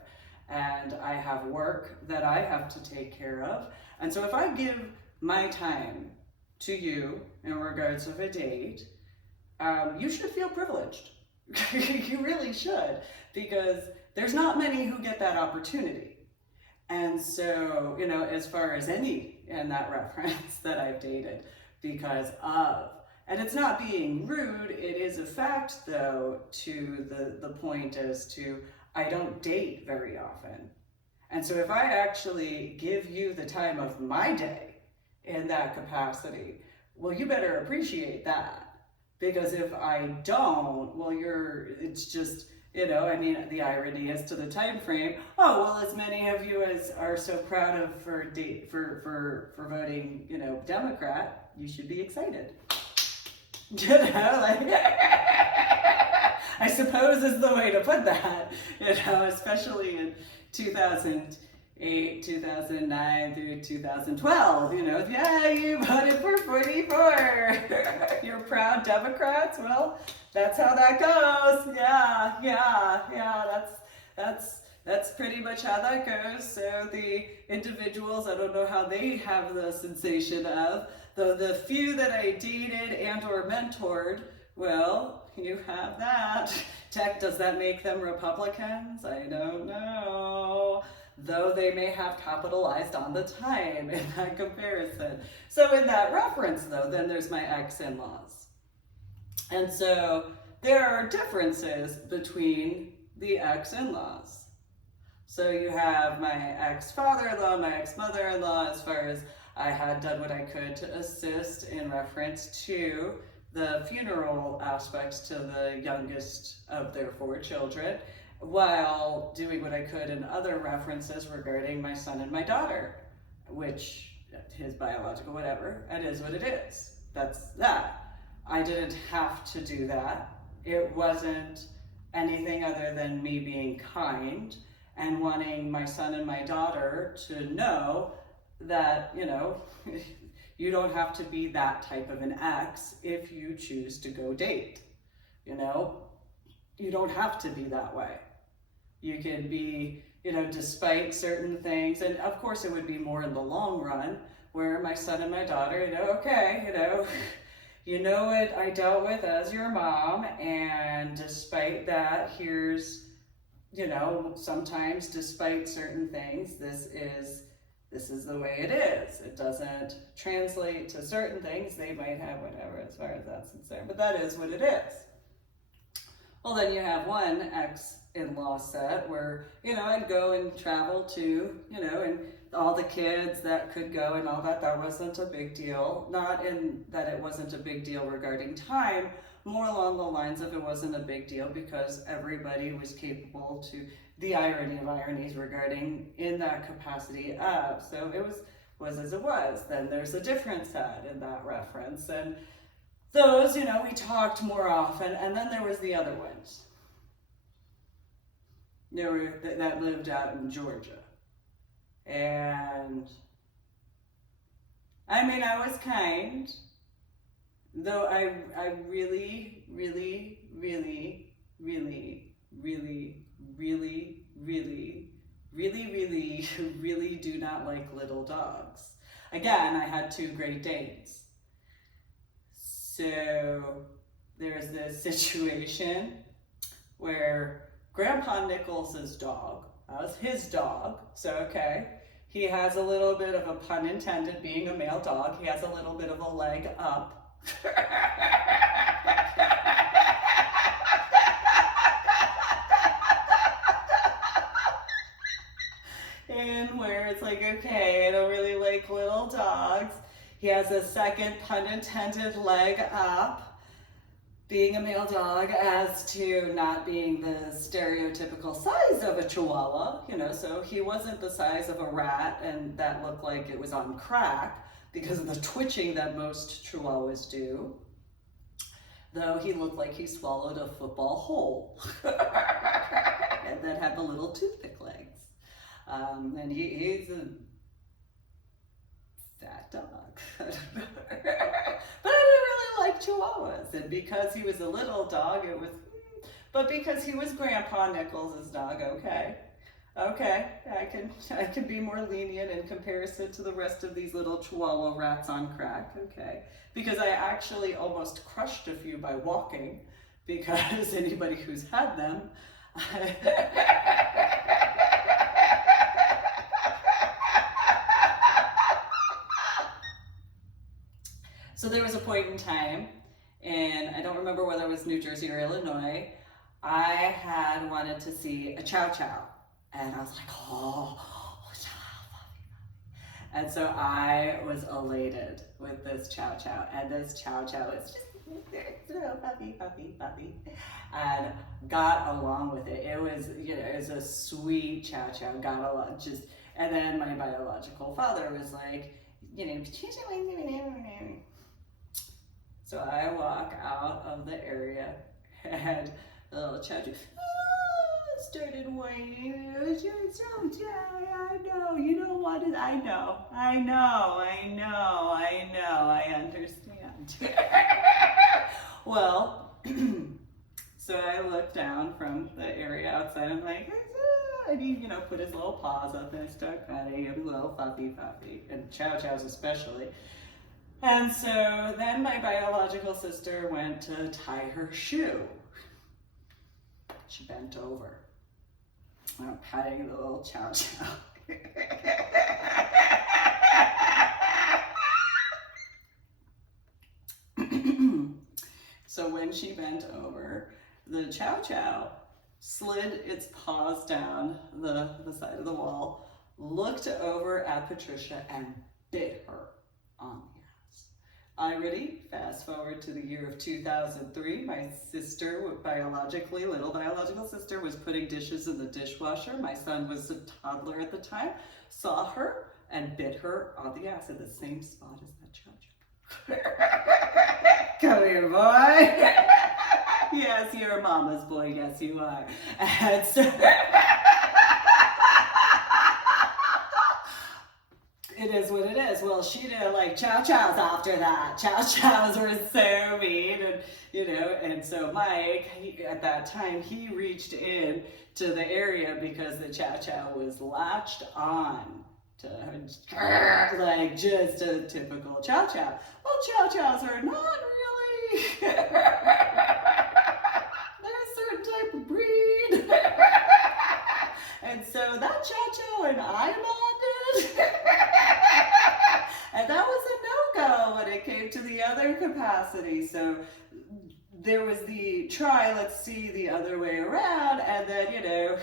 of. And I have work that I have to take care of. And so if I give my time to you in regards of a date, you should feel privileged. You really should, because there's not many who get that opportunity. And so, as far as any in that reference that I've dated because of, and it's not being rude, it is a fact though, to the point as to, I don't date very often. And so if I actually give you the time of my day in that capacity, well, you better appreciate that. Because if I don't, well, it's just, the irony is to the time frame. Oh, well, as many of you as are so proud of for voting, Democrat, you should be excited. I suppose is the way to put that, especially in 2008, 2009 through 2012, you voted for 44. You're proud Democrats? Well, that's how that goes. That's pretty much how that goes. So the individuals, I don't know how they have the sensation of, the few that I dated and or mentored, well, you have that. Does that make them Republicans? I don't know. Though they may have capitalized on the time in that comparison. So in that reference though, then there's my ex-in-laws. And so there are differences between the ex-in-laws. So you have my ex-father-in-law, my ex-mother-in-law, as far as I had done what I could to assist in reference to the funeral aspects to the youngest of their 4 children, while doing what I could in other references regarding my son and my daughter, which his biological whatever, it is what it is. That's that. I didn't have to do that. It wasn't anything other than me being kind and wanting my son and my daughter to know that, You don't have to be that type of an ex if you choose to go date. You know, you don't have to be that way. You can be, you know, despite certain things, and of course it would be more in the long run, where my son and my daughter, you know, okay, you know what I dealt with as your mom, and despite that, here's, you know, sometimes despite certain things, this is the way it is. It doesn't translate to certain things. They might have whatever as far as that's concerned, but that is what it is. Well, then you have one ex-in-law set where, you know, I'd go and travel to, you know, and all the kids that could go and all that, that wasn't a big deal. Not in that it wasn't a big deal regarding time, more along the lines of it wasn't a big deal because everybody was capable to, the irony of ironies regarding in that capacity of, so it was as it was. Then there's a different set in that reference, and those, you know, we talked more often, and then there was the other ones. There were that lived out in Georgia. And I mean, I was kind, though I really, really, really, really, really, really, really, really, really, really do not like little dogs. Again, I had 2 Great Danes. So there's this situation where Grandpa Nichols' dog, that was his dog, so okay, he has a little bit of a, pun intended, being a male dog, he has a little bit of a leg up. And where it's like, okay, I don't really like little dogs. He has a second, pun intended, leg up, being a male dog, as to not being the stereotypical size of a Chihuahua, you know, so he wasn't the size of a rat and that looked like it was on crack because of the twitching that most Chihuahuas do, though he looked like he swallowed a football whole and that had the little toothpick legs. And he's a fat dog. But I didn't really like Chihuahuas, and because he was a little dog, it was, but because he was Grandpa Nichols' dog, okay, I can be more lenient in comparison to the rest of these little Chihuahua rats on crack, okay, because I actually almost crushed a few by walking, because anybody who's had them, so there was a point in time, and I don't remember whether it was New Jersey or Illinois, I had wanted to see a chow chow. And I was like, oh, chow. And so I was elated with this chow chow. And this chow chow is just puppy. And got along with it. It was, you know, it was a sweet chow chow, got along just, and then my biological father was like, you know, so I walk out of the area and the little chow chow started whining. I know, you know what? I know, I understand. Well, so I looked down from the area outside, I'm like, and he, you know, put his little paws up and start petting him, little puppy, and chow chows especially. And so then my biological sister went to tie her shoe. She bent over. I'm patting the little chow chow. So when she bent over, the chow chow slid its paws down the side of the wall, looked over at Patricia, and bit her on the ass. Irony, fast forward to the year of 2003, my sister, little biological sister, was putting dishes in the dishwasher. My son was a toddler at the time, saw her, and bit her on the ass in the same spot as that chow chow. Come here, boy. Yes, you're a mama's boy. Yes, you are. And so it is what it is. Well, she didn't like like chow-chows after that. Chow-chows were so mean, and so Mike, at that time, he reached in to the area because the chow-chow was latched on to, like, just a typical chow-chow. Well, chow-chows are not really, they're a certain type of breed. And so that chow-chow and I bonded. And that was a no-go when it came to the other capacity. So there was the try, let's see the other way around, and then,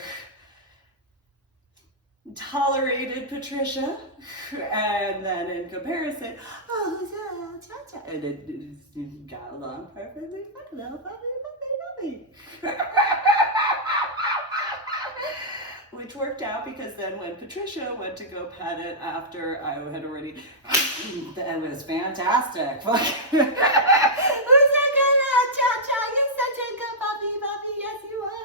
tolerated Patricia, and then in comparison, oh, cha-cha, and it got along perfectly fine, puppy. Which worked out because then when Patricia went to go pet it after I had already, that was fantastic. Who's that good cha-cha? You're such a good puppy, yes you are.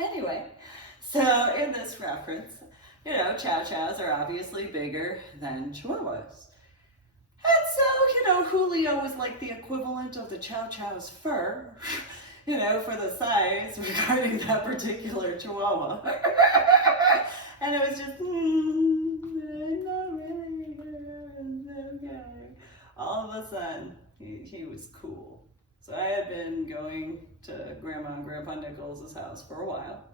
Anyway, so in this reference, chow-chows are obviously bigger than chihuahuas. And so, Julio was like the equivalent of the chow-chow's fur, for the size regarding that particular chihuahua. And it was just, not really, okay. All of a sudden, he was cool. So I had been going to Grandma and Grandpa Nichols' house for a while,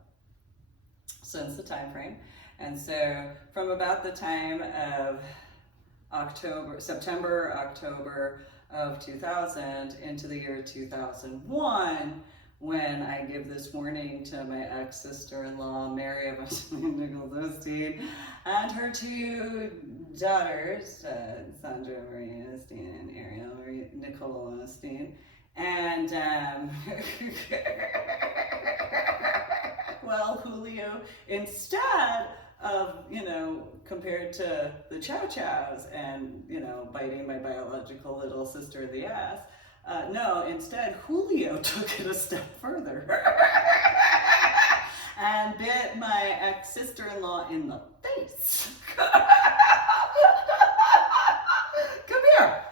since the time frame. And so from about the time of September, October of 2000 into the year 2001, when I give this warning to my ex-sister-in-law, Mary Nichols Osteen, and her two daughters, Sandra Marie Osteen and Ariel Nicole Osteen. And, well, Julio, instead of, compared to the chow-chows and, biting my biological little sister in the ass, no, instead, Julio took it a step further and bit my ex-sister-in-law in the face. Come here.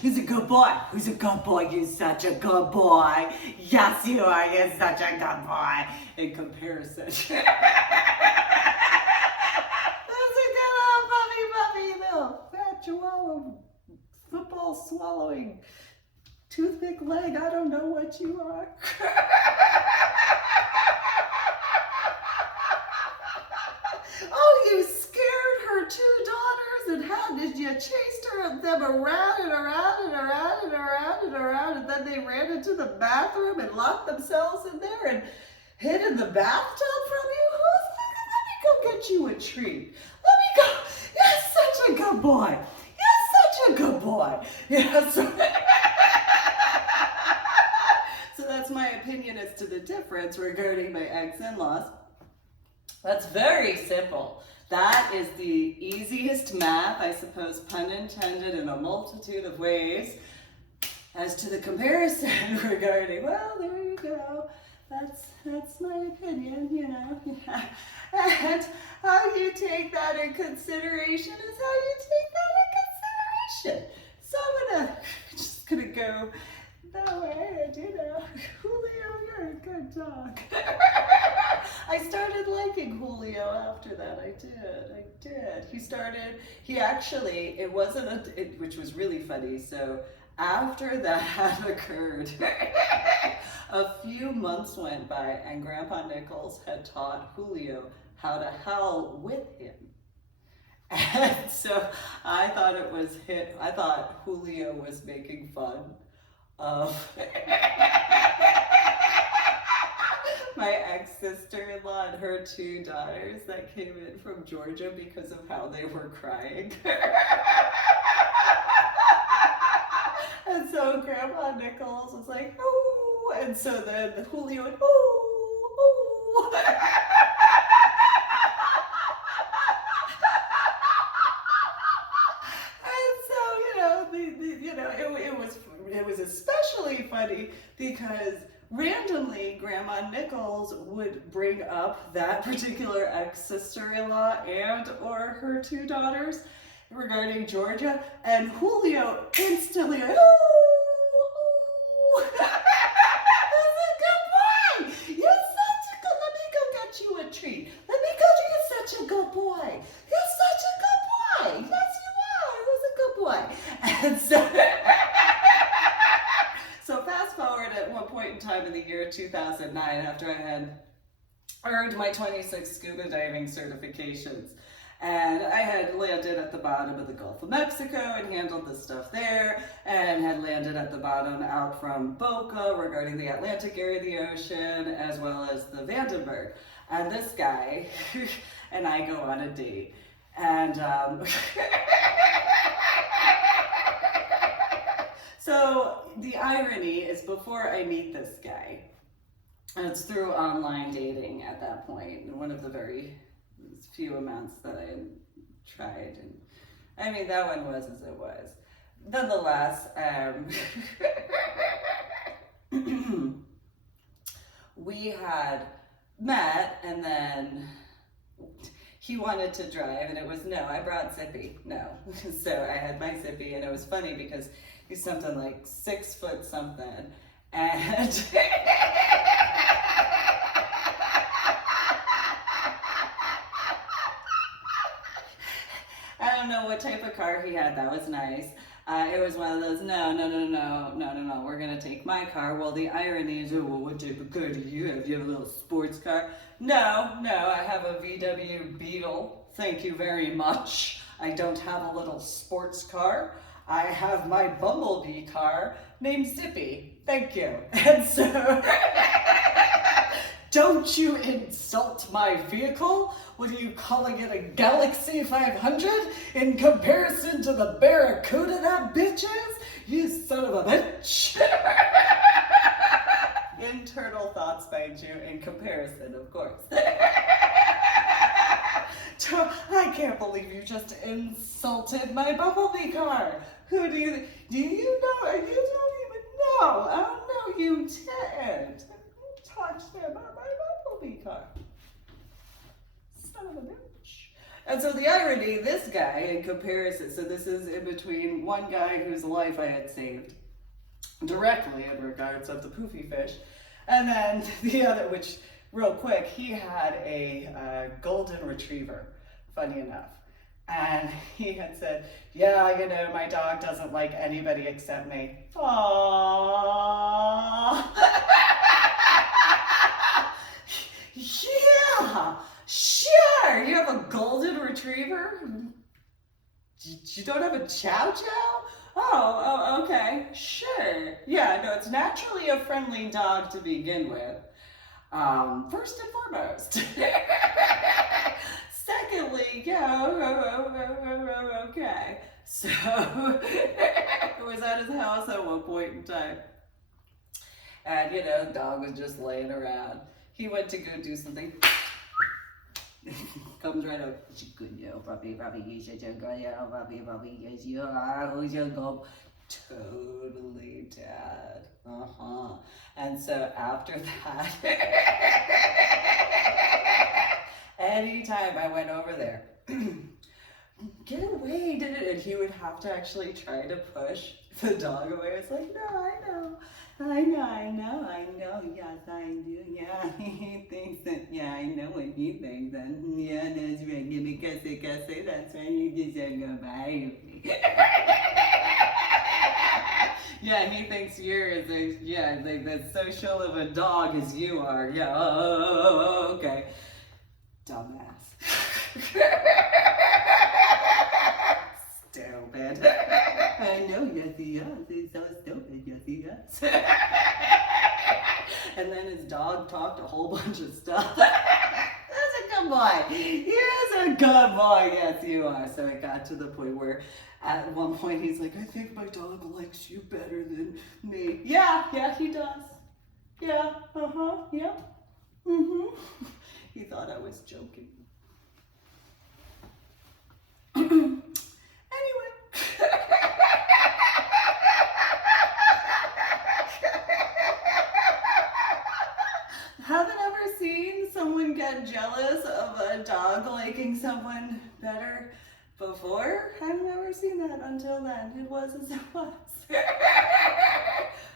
He's a good boy. Who's a good boy? You're such a good boy. Yes, you are. You're such a good boy. In comparison. That's a good old puppy, little fat chihuahua, football swallowing, toothpick leg. I don't know what you are. Oh, you scared her two daughters, and how did you chase them around and around and around and around and around, and then they ran into the bathroom and locked themselves in there and hid in the bathtub from you? Let me go get you a treat. Let me go. You're such a good boy. You're such a good boy. Yeah, so that's my opinion as to the difference regarding my ex-in-laws. That's very simple. That is the easiest math, I suppose, pun intended, in a multitude of ways, as to the comparison regarding, well, there you go. That's my opinion, And how you take that in consideration is how you take that in consideration. So I'm just gonna go that way, and Julio, you're a good dog. I started liking Julio after that. I did. It wasn't which was really funny. So after that occurred, a few months went by, and Grandpa Nichols had taught Julio how to howl with him. And so I thought Julio was making fun of my ex-sister-in-law and her two daughters that came in from Georgia because of how they were crying. And so Grandpa Nichols was like, oh, and so then Julio went, oh. And so, it was especially funny because randomly, Grandma Nichols would bring up that particular ex-sister-in-law and or her two daughters regarding Georgia, and Julio instantly, oh, that's a good boy. You're such a good, let me go get you a treat. Let me go, you're such a good boy. You're such a good boy. Yes, you are. Who's a good boy? And so fast forward at one point in time in the year 2009, after I had earned my 26 scuba diving certifications, and I had landed at the bottom of the Gulf of Mexico and handled the stuff there, and had landed at the bottom out from Boca regarding the Atlantic area of the ocean, as well as the Vandenberg. And this guy and I go on a date, and so the irony is, before I meet this guy, and it's through online dating at that point, and one of the very few amounts that I had tried, and I mean, that one was as it was. Nonetheless, we had met, and then he wanted to drive, and it was no, I brought Zippy, no. So I had my Zippy, and it was funny because he's something like 6 foot something, and I don't know what type of car he had. That was nice. It was one of those, no, we're going to take my car. Well, the irony is, oh, well, what type of car do you have? Do you have a little sports car? No, I have a VW Beetle. Thank you very much. I don't have a little sports car. I have my Bumblebee car named Zippy. Thank you. And so, don't you insult my vehicle? What are you calling it, a Galaxy 500 in comparison to the Barracuda that bitch is? You son of a bitch. Internal thoughts, mind you, in comparison, of course. I can't believe you just insulted my Bumblebee car. Who do you know? You don't even know. Oh no, you didn't. Touch them on my Bumblebee car. Son of a bitch. And so the irony, this guy in comparison, so this is in between one guy whose life I had saved directly in regards of the poofy fish, and then the other, which real quick, he had a golden retriever, funny enough. And he had said, yeah, you know, my dog doesn't like anybody except me. Aww. Yeah, sure. You have a golden retriever? You don't have a chow chow? Oh, okay, sure. Yeah, no, it's naturally a friendly dog to begin with. First and foremost. Secondly, yeah, okay. So, I was at his house at one point in time. And, you know, the dog was just laying around. He went to go do something. Comes right up. Good, yo, puppy, you should go, yo, puppy, yes, you are. Who's your go? Totally dad. And so after that, anytime I went over there, get away, and he would have to actually try to push the dog away. It's like, no, I know, yes, I do, yeah, he thinks that, yeah, I know what he thinks, and yeah, that's right, because that's right, you just said goodbye. Yeah, he thinks you're as social of a dog as you are, yeah, okay. Dumbass. Stupid. I know, yes he is. He's so stupid, yes he is. And then his dog talked a whole bunch of stuff. That's a good boy. He is a good boy, yes you are. So it got to the point where at one point he's like, I think my dog likes you better than me. Yeah, he does. Yeah, yeah. He thought I was joking. Anyway. Haven't ever seen someone get jealous of a dog liking someone better before. I've never seen that until then. It was as it was. It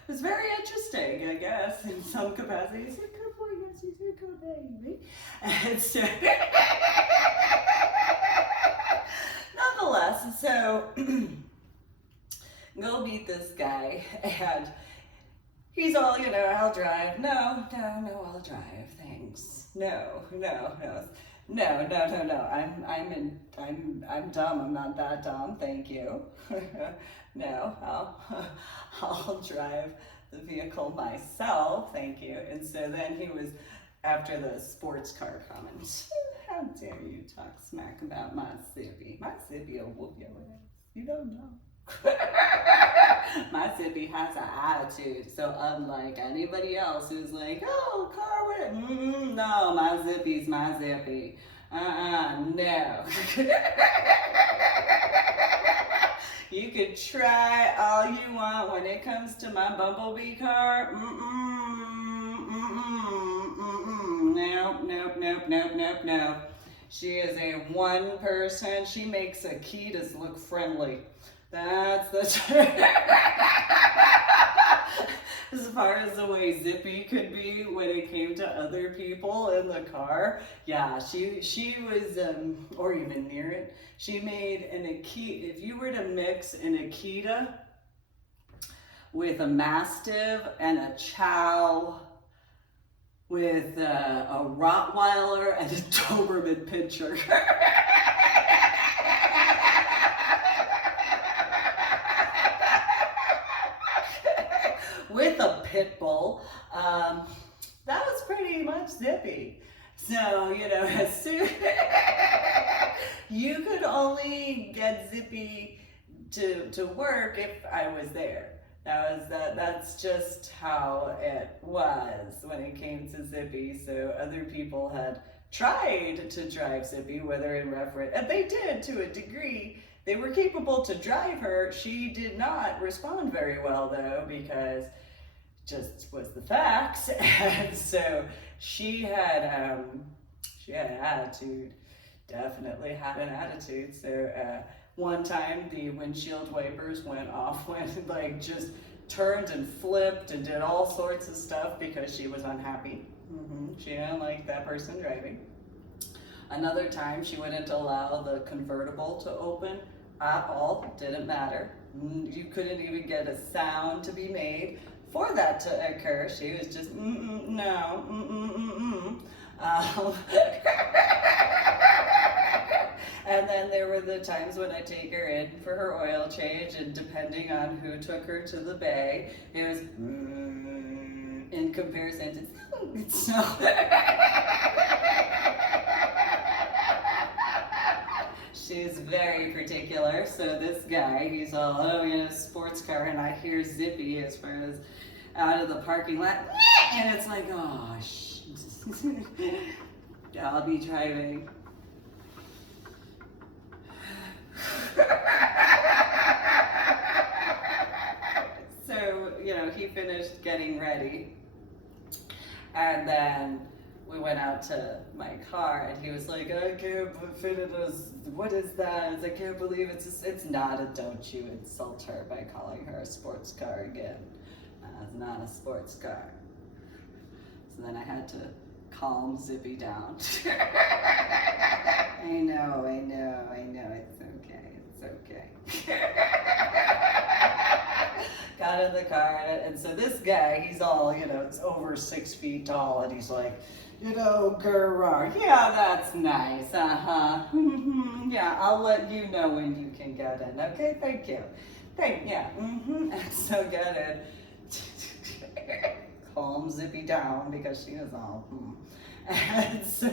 was very interesting, I guess, in some capacity. He's a good boy, yes, he's a good baby. And so, nonetheless, so go meet this guy, and he's all, you know, I'll drive. No, I'll drive. Thanks. No. I'm dumb. I'm not that dumb. Thank you. No, I'll drive the vehicle myself. Thank you. And so then he was after the sports car comment. How dare you talk smack about my Zippy? My Zippy will whoop your ass. You don't know. My Zippy has an attitude, so unlike anybody else who's like, oh, car with no, my Zippy's my Zippy. No. You could try all you want when it comes to my Bumblebee car. Nope. She is a one person. She makes Akitas look friendly. That's the as far as the way Zippy could be when it came to other people in the car. Yeah, she was, or even near it. She made an Akita. If you were to mix an Akita with a Mastiff and a Chow, with a Rottweiler and a Doberman Pinscher. With a pit bull, that was pretty much Zippy. So, you know, as soon you could only get Zippy to work if I was there. That's just how it was when it came to Zippy. So other people had tried to drive Zippy, whether in reference, and they did to a degree. They were capable to drive her. She did not respond very well though, because just was the facts. And so she had an attitude, definitely had an attitude. So one time the windshield wipers went off when like just turned and flipped and did all sorts of stuff because she was unhappy. She didn't like that person driving. Another time she wouldn't allow the convertible to open at all. Didn't matter. You couldn't even get a sound to be made for that to occur. She was just no. And then there were the times when I take her in for her oil change, and depending on who took her to the bay, it was in comparison to so. She's very particular. So this guy, he's all, oh, in a sports car, and I hear Zippy as far as out of the parking lot, and it's like, oh, I'll be driving. So, you know, he finished getting ready, and then we went out to my car, and he was like, I can't fit it as, what is that? I can't believe it's not a, don't you insult her by calling her a sports car again. It's not a sports car. So then I had to calm Zippy down. I know, it's okay. Got in the car, and so this guy, he's all, you know, it's over 6 feet tall, and he's like, you know, grr, yeah, that's nice, yeah, I'll let you know when you can get in, okay, thank you, and so get in, calm Zippy down, because she was all, and so,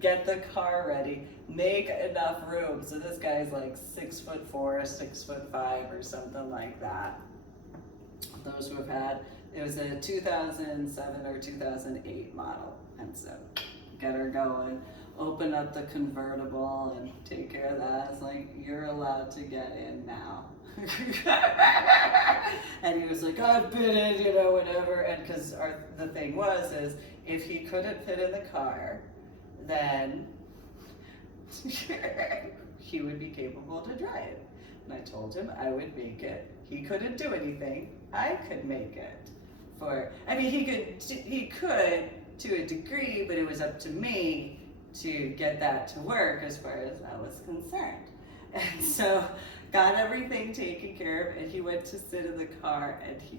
get the car ready, make enough room. So this guy's like 6'4", 6'5", or something like that. Those who have had, it was a 2007 or 2008 model. And so get her going, open up the convertible and take care of that. It's like, you're allowed to get in now. And he was like, I've been in, you know, whatever. And because the thing is, if he couldn't fit in the car, then he would be capable to drive. And I told him I would make it. He couldn't do anything. I could make it. I mean, he could to a degree, but it was up to me to get that to work as far as I was concerned. And so got everything taken care of, and he went to sit in the car, and he,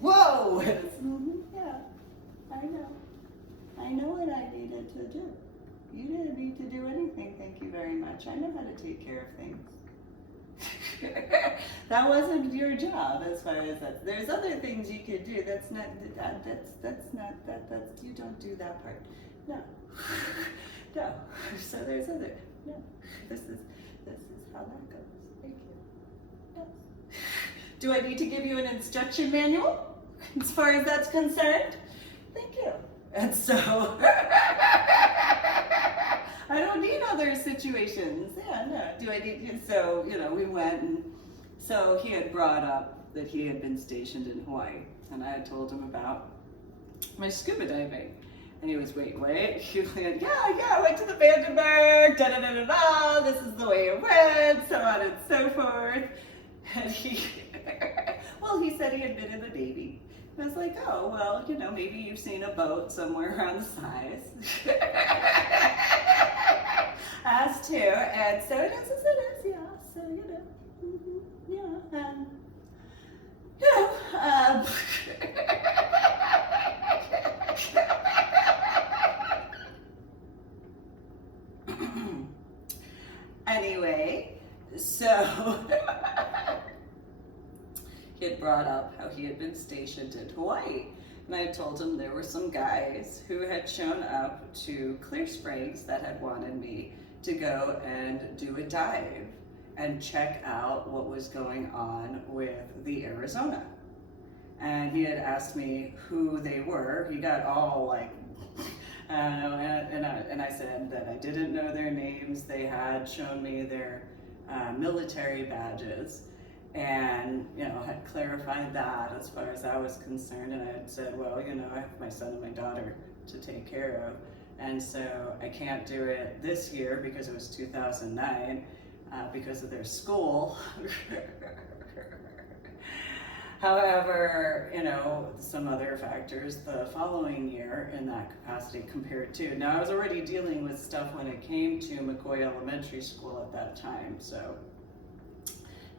whoa! Yeah, I know. I know what I needed to do. You didn't need to do anything, thank you very much. I know how to take care of things. That wasn't your job as far as that. There's other things you could do. That's not, you don't do that part. No. No. So there's other, no. This is how that goes. Thank you. Yes. Do I need to give you an instruction manual as far as that's concerned? Thank you. And so, I don't need other situations. Yeah, no. Do I need, so, you know, we went, and so he had brought up that he had been stationed in Hawaii, and I had told him about my scuba diving. And he was, wait. He went, yeah, I went to the Vandenberg, da-da-da-da-da, this is the way it went, so on and so forth. And he, well, he said he had been in the Navy. I was like, oh, well, you know, maybe you've seen a boat somewhere around the size. As too, and so it is, yeah, so, you know, yeah, you know, anyway, so he had brought up how he had been stationed in Hawaii. And I told him there were some guys who had shown up to Clear Springs that had wanted me to go and do a dive and check out what was going on with the Arizona. And he had asked me who they were. He got all like, I don't know, and I said that I didn't know their names. They had shown me their military badges, and, you know, had clarified that as far as I was concerned. And I had said, well, you know, I have my son and my daughter to take care of, and so I can't do it this year because it was 2009 because of their school. However, you know, some other factors the following year in that capacity compared to. Now, I was already dealing with stuff when it came to McCoy Elementary School at that time, so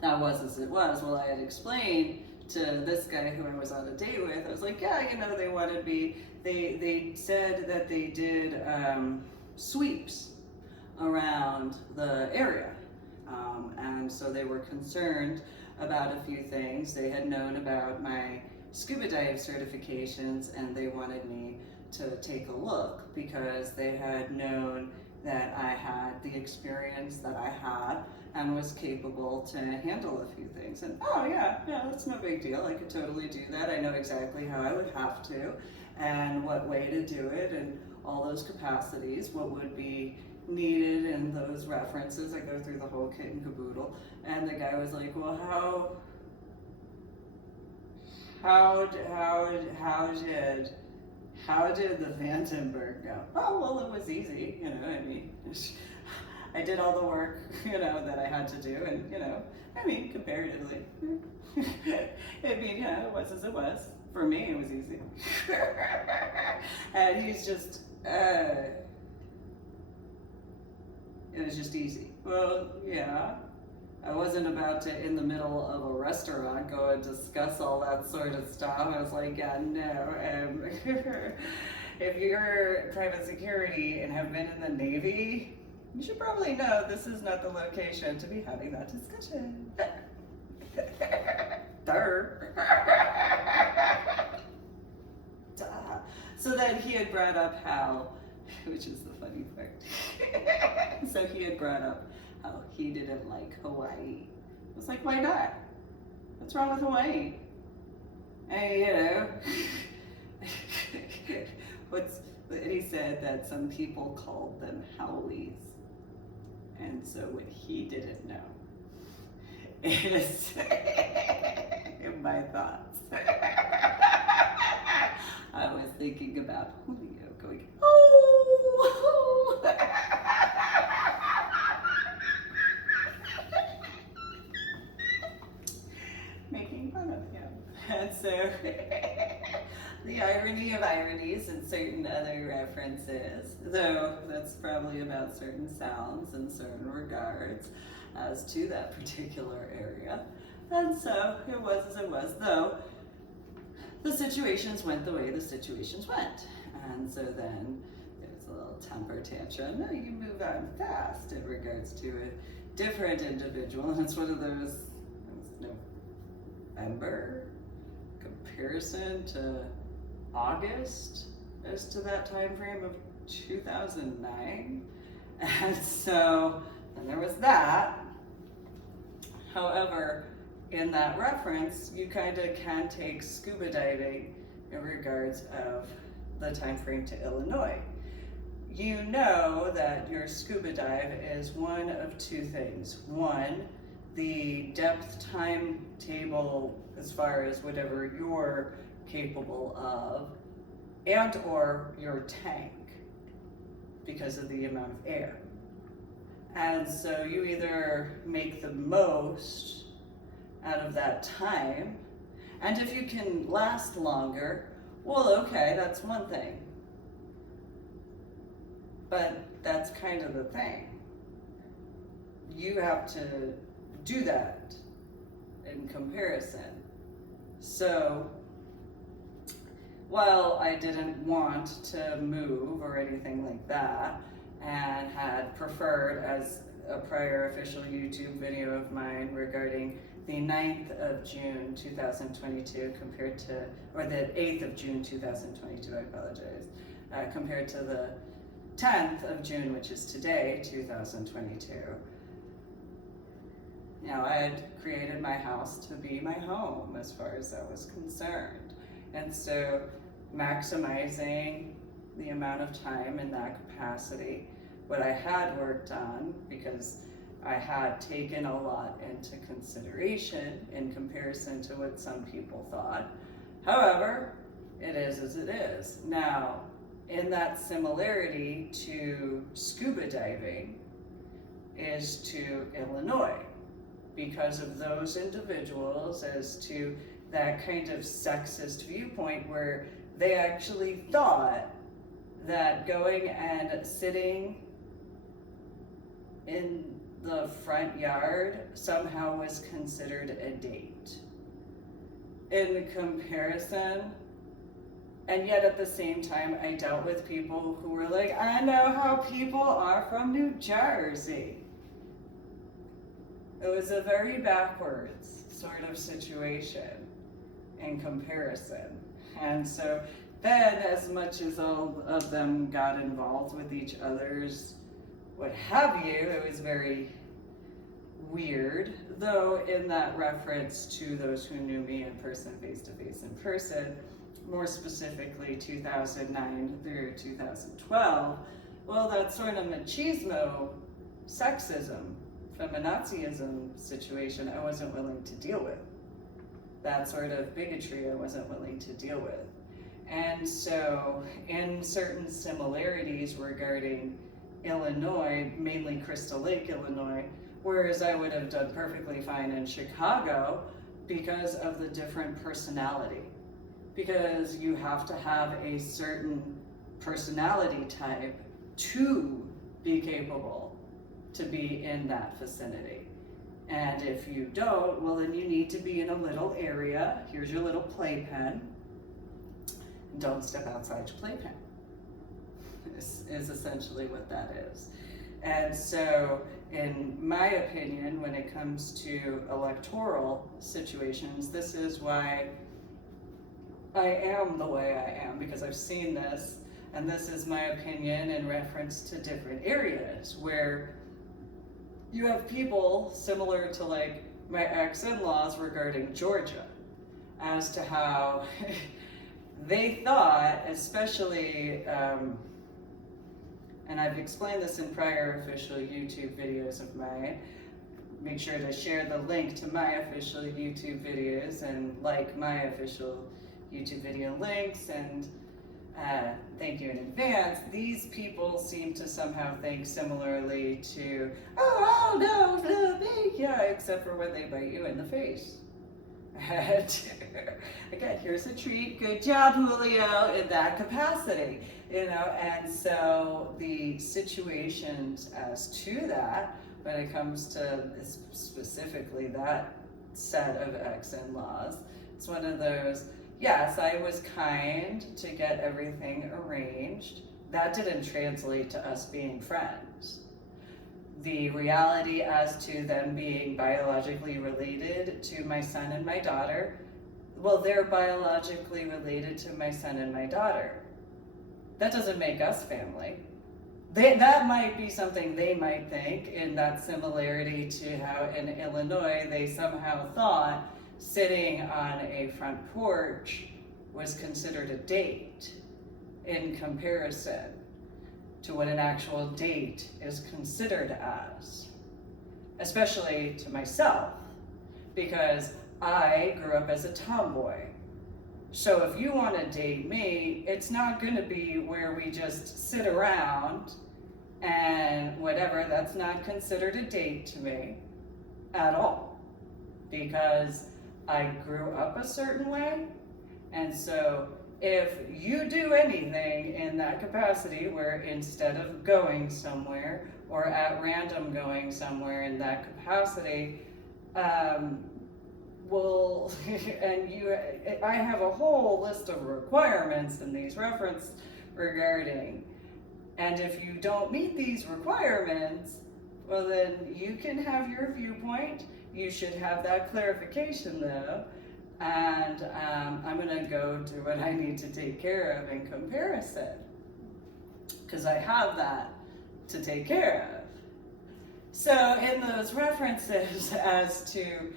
that was as it was. Well, I had explained to this guy who I was on a date with, I was like, yeah, you know, they wanted me, they said that they did sweeps around the area, and so they were concerned about a few things. They had known about my scuba dive certifications, and they wanted me to take a look because they had known that I had the experience that I had and was capable to handle a few things. And oh yeah, that's no big deal. I could totally do that. I know exactly how I would have to and what way to do it and all those capacities, what would be needed in those references. I go through the whole kit and caboodle. And the guy was like, well, how did the Vandenberg go? Oh, well, it was easy, you know, I mean, I did all the work, you know, that I had to do, and, you know, I mean, comparatively, I mean, yeah, it was as it was. For me, it was easy. And he's just, it was just easy. Well, yeah. I wasn't about to, in the middle of a restaurant, go and discuss all that sort of stuff. I was like, yeah, no. If you're private security and have been in the Navy, you should probably know this is not the location to be having that discussion. So then he had brought up how, which is the funny part. So he had brought up how he didn't like Hawaii. I was like, why not? What's wrong with Hawaii? And, you know, and he said said that some people called them howlies. And so what he didn't know is in my thoughts. I was thinking about Julio going, oh! Making fun of him. And so the irony of ironies and certain other references, though that's probably about certain sounds in certain regards as to that particular area. And so it was as it was, though the situations went the way the situations went. And so then there was a little temper tantrum. No, you move on fast in regards to a different individual. And it's one of those, November comparison to August as to that time frame of 2009. And so then there was that. However, in that reference, you kind of can take scuba diving in regards of the time frame to Illinois. You know that your scuba dive is one of two things. One, the depth timetable as far as whatever you're capable of, and or your tank, because of the amount of air. And so you either make the most out of that time, and if you can last longer, well, okay, that's one thing. But that's kind of the thing. You have to do that in comparison. So while I didn't want to move or anything like that, and had preferred as a prior official YouTube video of mine regarding the 9th of June 2022 compared to, or the 8th of June 2022, I apologize, compared to the 10th of June, which is today, 2022. You know, I had created my house to be my home as far as that was concerned. And so maximizing the amount of time in that capacity, what I had worked on, because I had taken a lot into consideration in comparison to what some people thought. However, it is as it is. Now, in that similarity to scuba diving is to Illinois, because of those individuals as to that kind of sexist viewpoint where they actually thought that going and sitting in the front yard somehow was considered a date. In comparison, and yet at the same time, I dealt with people who were like, I know how people are from New Jersey. It was a very backwards sort of situation in comparison. And so then, as much as all of them got involved with each other's what have you, it was very weird, though in that reference to those who knew me in person, face-to-face in person, more specifically 2009 through 2012, well, that sort of machismo, sexism, feminazism situation I wasn't willing to deal with. That sort of bigotry I wasn't willing to deal with. And so, in certain similarities regarding Illinois, mainly Crystal Lake, Illinois, whereas I would have done perfectly fine in Chicago because of the different personality. Because you have to have a certain personality type to be capable to be in that vicinity. And if you don't, well, then you need to be in a little area. Here's your little playpen. Don't step outside your playpen. Is essentially what that is. And so, in my opinion, when it comes to electoral situations, this is why I am the way I am, because I've seen this, and this is my opinion in reference to different areas where you have people similar to like my ex-in-laws regarding Georgia, as to how they thought, especially and I've explained this in prior official YouTube videos of mine. Make sure to share the link to my official YouTube videos and like my official YouTube video links, and thank you in advance. These people seem to somehow think similarly to, oh no, thank you, except for when they bite you in the face. And again, here's a treat. Good job, Julio, in that capacity. And so the situations as to that, when it comes to specifically that set of ex-in-laws, it's one of those, yes, I was kind to get everything arranged. That didn't translate to us being friends. The reality as to them being biologically related to my son and my daughter, well, they're biologically related to my son and my daughter. That doesn't make us family. That might be something they might think, in that similarity to how in Illinois they somehow thought sitting on a front porch was considered a date in comparison to what an actual date is considered as, especially to myself, because I grew up as a tomboy. So if you want to date me, it's not going to be where we just sit around and whatever. That's not considered a date to me at all, because I grew up a certain way. And so if you do anything in that capacity where instead of going somewhere or at random going somewhere in that capacity, I have a whole list of requirements in these references regarding, and if you don't meet these requirements, well then you can have your viewpoint. You should have that clarification though, and I'm gonna go do what I need to take care of in comparison, because I have that to take care of. So in those references as to,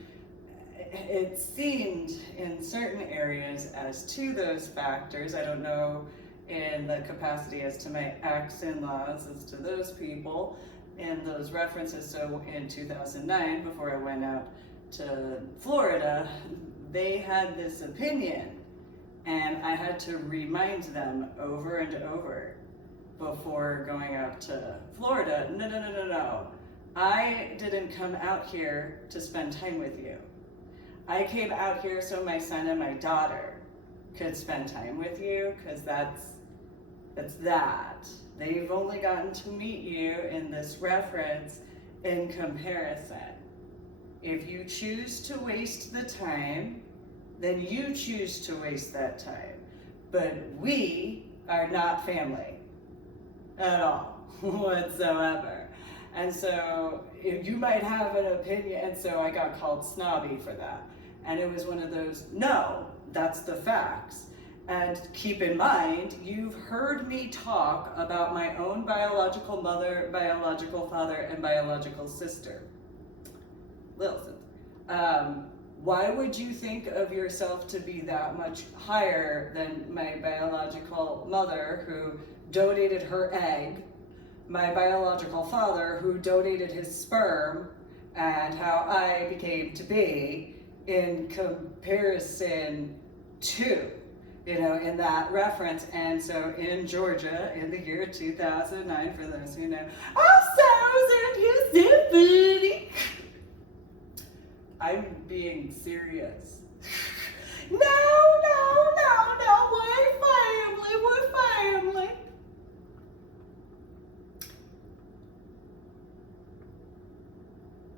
it seemed in certain areas as to those factors, I don't know in the capacity as to my ex-in-laws, as to those people in those references. So in 2009, before I went out to Florida, they had this opinion, and I had to remind them over and over before going out to Florida, no. I didn't come out here to spend time with you. I came out here so my son and my daughter could spend time with you, because that's that. They've only gotten to meet you in this reference in comparison. If you choose to waste the time, then you choose to waste that time. But we are not family at all whatsoever. And so you might have an opinion, and so I got called snobby for that. And it was one of those, no, that's the facts. And keep in mind, you've heard me talk about my own biological mother, biological father, and biological sister. Listen, why would you think of yourself to be that much higher than my biological mother, who donated her egg, my biological father, who donated his sperm, and how I became to be in comparison to, in that reference? And so in Georgia, in the year 2009, for those who know, oh, and his symphony. I'm being serious. No, we're family.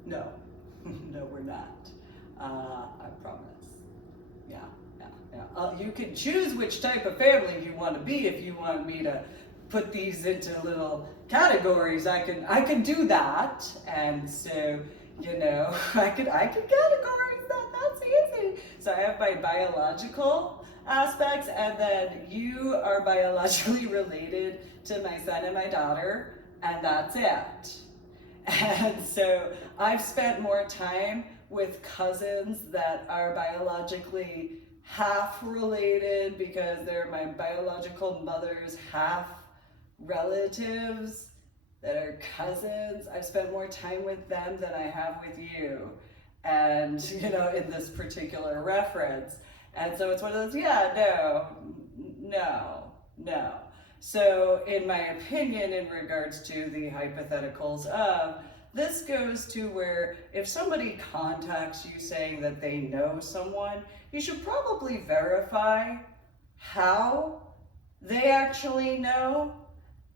No, we're not. I promise. Yeah. You can choose which type of family you want to be. If you want me to put these into little categories, I can do that. And so, I can categorize that. That's easy. So I have my biological aspects, and then you are biologically related to my son and my daughter, and that's it. And so I've spent more time with cousins that are biologically half related, because they're my biological mother's half relatives that are cousins. I've spent more time with them than I have with you. And, you know, in this particular reference. And so it's one of those, yeah, no. So in my opinion, in regards to the hypotheticals of, this goes to where if somebody contacts you saying that they know someone, you should probably verify how they actually know.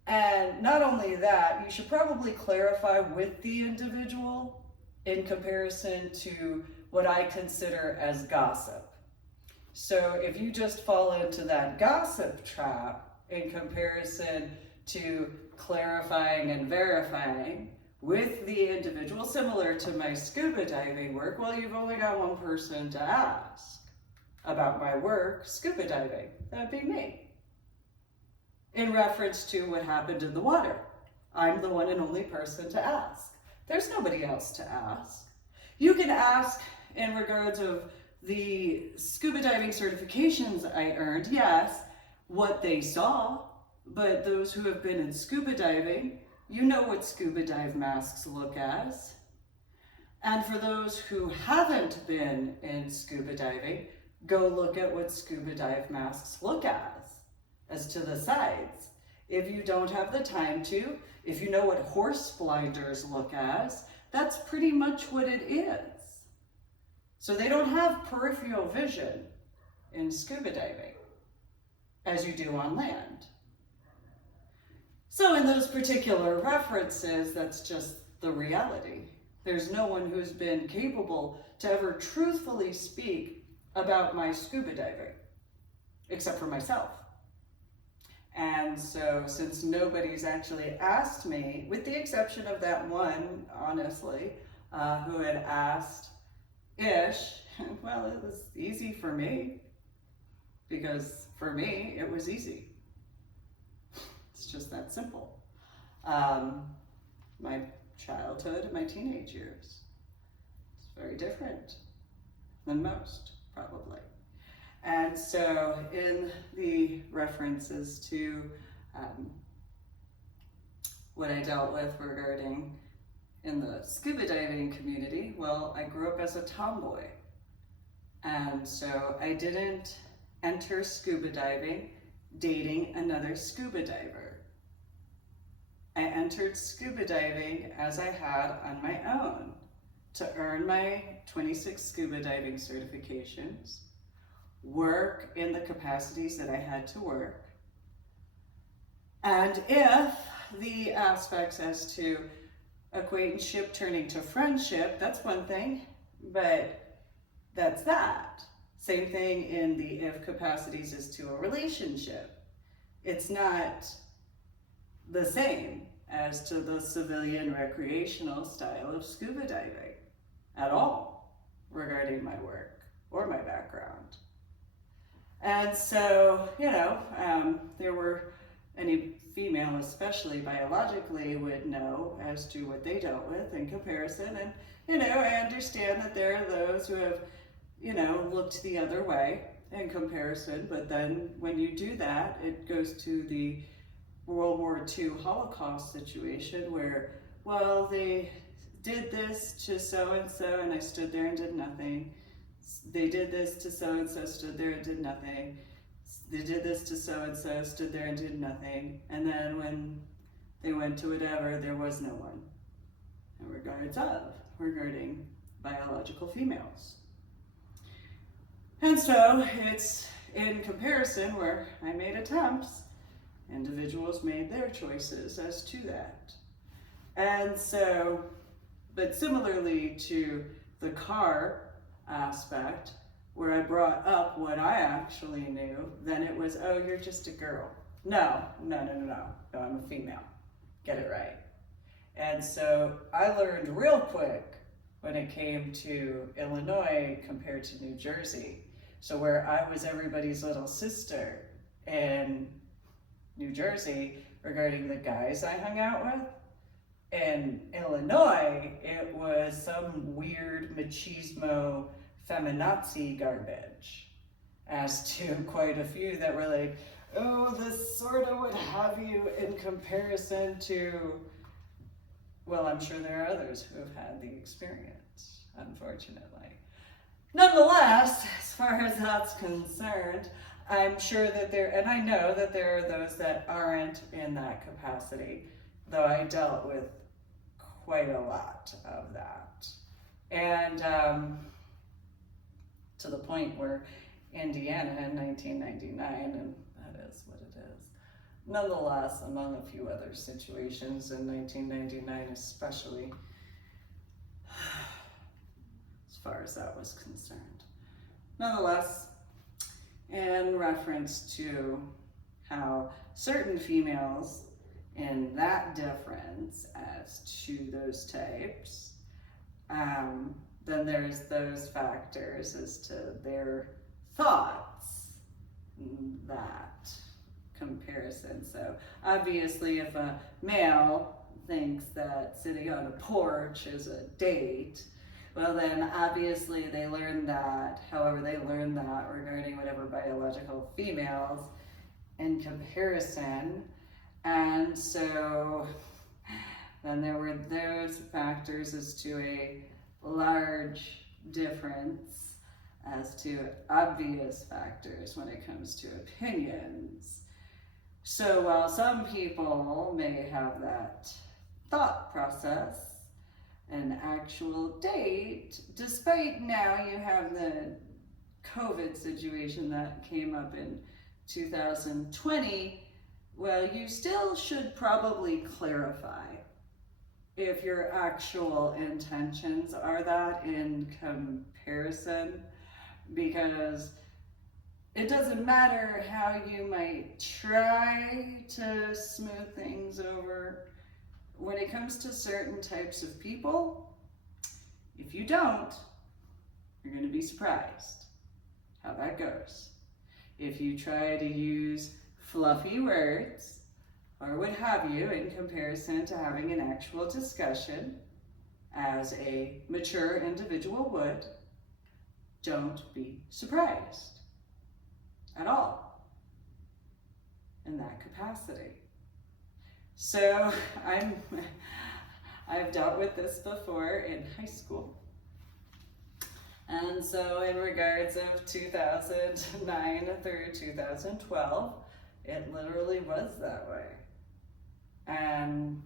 And not only that, you should probably clarify with the individual in comparison to what I consider as gossip. So if you just fall into that gossip trap in comparison to clarifying and verifying with the individual, similar to my scuba diving work, well, you've only got one person to ask about my work, scuba diving. That'd be me. In reference to what happened in the water, I'm the one and only person to ask. There's nobody else to ask. You can ask in regards of the scuba diving certifications I earned, yes, what they saw, but those who have been in scuba diving, you know what scuba dive masks look as. And for those who haven't been in scuba diving, go look at what scuba dive masks look as to the sides. If you don't have the time to, if you know what horse blinders look as, that's pretty much what it is. So they don't have peripheral vision in scuba diving as you do on land. So in those particular references, that's just the reality. There's no one who's been capable to ever truthfully speak about my scuba diving, except for myself. And so since nobody's actually asked me, with the exception of that one, honestly, who had asked-ish, well, it was easy for me, because for me, it was easy. It's just that simple. My childhood, my teenage years, it's very different than most, probably. And so in the references to what I dealt with regarding in the scuba diving community, well, I grew up as a tomboy. And so I didn't enter scuba diving dating another scuba diver. I entered scuba diving as I had on my own to earn my 26 scuba diving certifications, work in the capacities that I had to work. And if the aspects as to acquaintanceship turning to friendship, that's one thing, but that's that. Same thing in the if capacities as to a relationship. It's not the same as to the civilian recreational style of scuba diving at all regarding my work or my background. And so, you know, there were any female, especially biologically, would know as to what they dealt with in comparison. And, you know, I understand that there are those who have, you know, looked the other way in comparison. But then when you do that, it goes to the World War II Holocaust situation where, well, they did this to so-and-so and I stood there and did nothing. They did this to so-and-so, stood there and did nothing. They did this to so-and-so, stood there and did nothing. And then when they went to whatever, there was no one in regards of, regarding biological females. And so it's in comparison where I made attempts, individuals made their choices as to that. And so, but similarly to the car aspect, where I brought up what I actually knew, then it was, oh, you're just a girl. No, I'm a female. Get it right. And so I learned real quick when it came to Illinois compared to New Jersey. So where I was everybody's little sister in New Jersey regarding the guys I hung out with, in Illinois, it was some weird machismo feminazi garbage, as to quite a few that were like, oh, this sort of what have you in comparison to, well, I'm sure there are others who have had the experience, unfortunately. Nonetheless, as far as that's concerned, I'm sure that and I know that there are those that aren't in that capacity, though I dealt with quite a lot of that. And to the point where Indiana in 1999, and that is what it is. Nonetheless, among a few other situations in 1999 especially, as far as that was concerned. Nonetheless, in reference to how certain females in that difference as to those types, then there's those factors as to their thoughts in that comparison. So obviously if a male thinks that sitting on a porch is a date, well then obviously they learn that, however they learn that regarding whatever biological females in comparison. And so then there were those factors as to a large difference as to obvious factors when it comes to opinions. So while some people may have that thought process, an actual date, despite now you have the COVID situation that came up in 2020, well, you still should probably clarify if your actual intentions are that in comparison, because it doesn't matter how you might try to smooth things over. When it comes to certain types of people, if you don't, you're going to be surprised how that goes. If you try to use fluffy words or what have you in comparison to having an actual discussion as a mature individual would, don't be surprised at all in that capacity. So I've dealt with this before in high school. And so in regards of 2009 through 2012, it literally was that way. And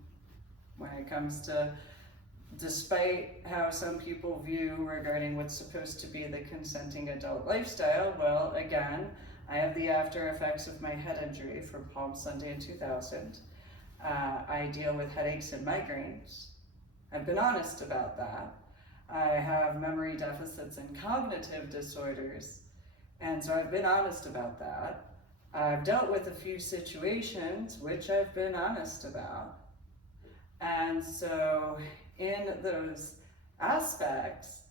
when it comes to, despite how some people view regarding what's supposed to be the consenting adult lifestyle, well, again, I have the after effects of my head injury from Palm Sunday in 2000. I deal with headaches and migraines. I've been honest about that. I have memory deficits and cognitive disorders, and so I've been honest about that. I've dealt with a few situations which I've been honest about. And so in those aspects,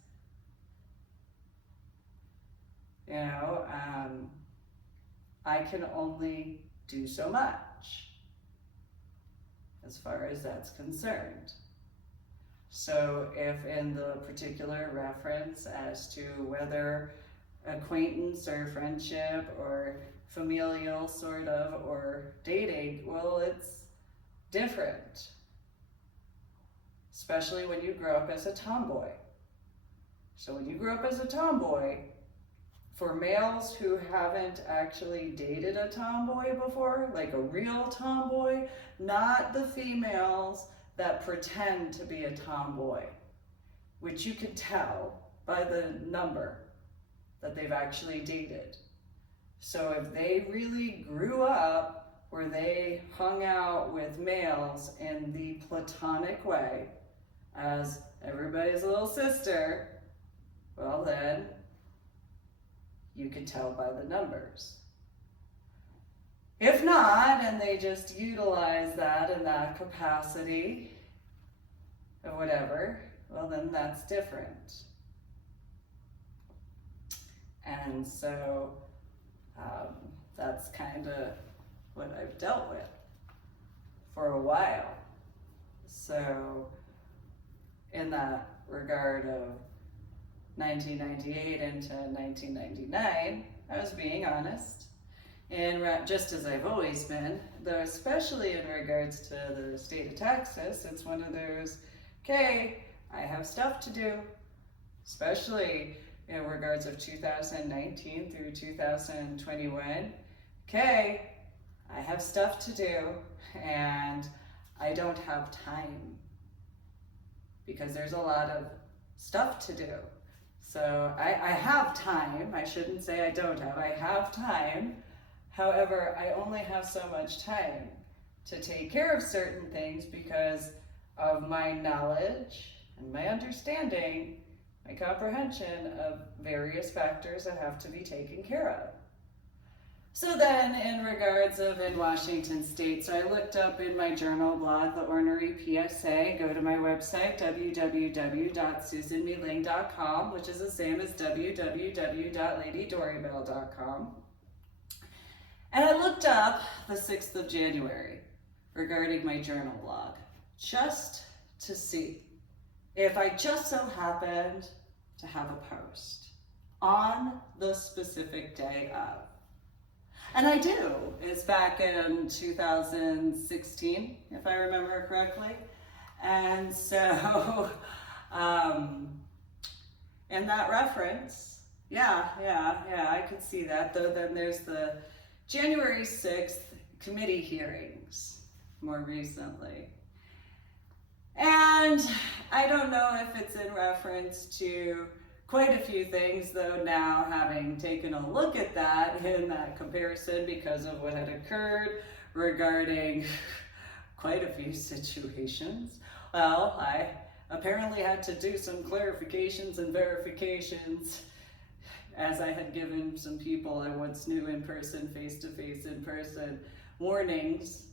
I can only do so much as far as that's concerned. So if in the particular reference as to whether acquaintance or friendship or familial sort of or dating, well, it's different. Especially when you grow up as a tomboy. So when you grow up as a tomboy, for males who haven't actually dated a tomboy before, like a real tomboy, not the females that pretend to be a tomboy, which you can tell by the number that they've actually dated. So if they really grew up where they hung out with males in the platonic way, as everybody's little sister, well then, you can tell by the numbers. If not, and they just utilize that in that capacity, or whatever, well then that's different. And so that's kind of what I've dealt with for a while. So in that regard of 1998 into 1999, I was being honest just as I've always been, though especially in regards to the state of Texas, it's one of those, okay, I have stuff to do, especially in regards of 2019 through 2021. Okay, I have stuff to do and I don't have time because there's a lot of stuff to do. So I have time. I shouldn't say I don't have. I have time. However, I only have so much time to take care of certain things because of my knowledge and my understanding, my comprehension of various factors that have to be taken care of. So then in regards of in Washington State, so I looked up in my journal blog, the Ornery PSA, go to my website, www.susanmeling.com, which is the same as www.ladydoribelle.com. And I looked up the 6th of January regarding my journal blog, just to see if I just so happened to have a post on the specific day of. And I do. It's back in 2016, if I remember correctly. And so, in that reference, yeah, I could see that. Though then there's the January 6th committee hearings more recently. And I don't know if it's in reference to quite a few things, though, now having taken a look at that in that comparison because of what had occurred regarding quite a few situations. Well, I apparently had to do some clarifications and verifications as I had given some people I once knew in person, face-to-face in person, warnings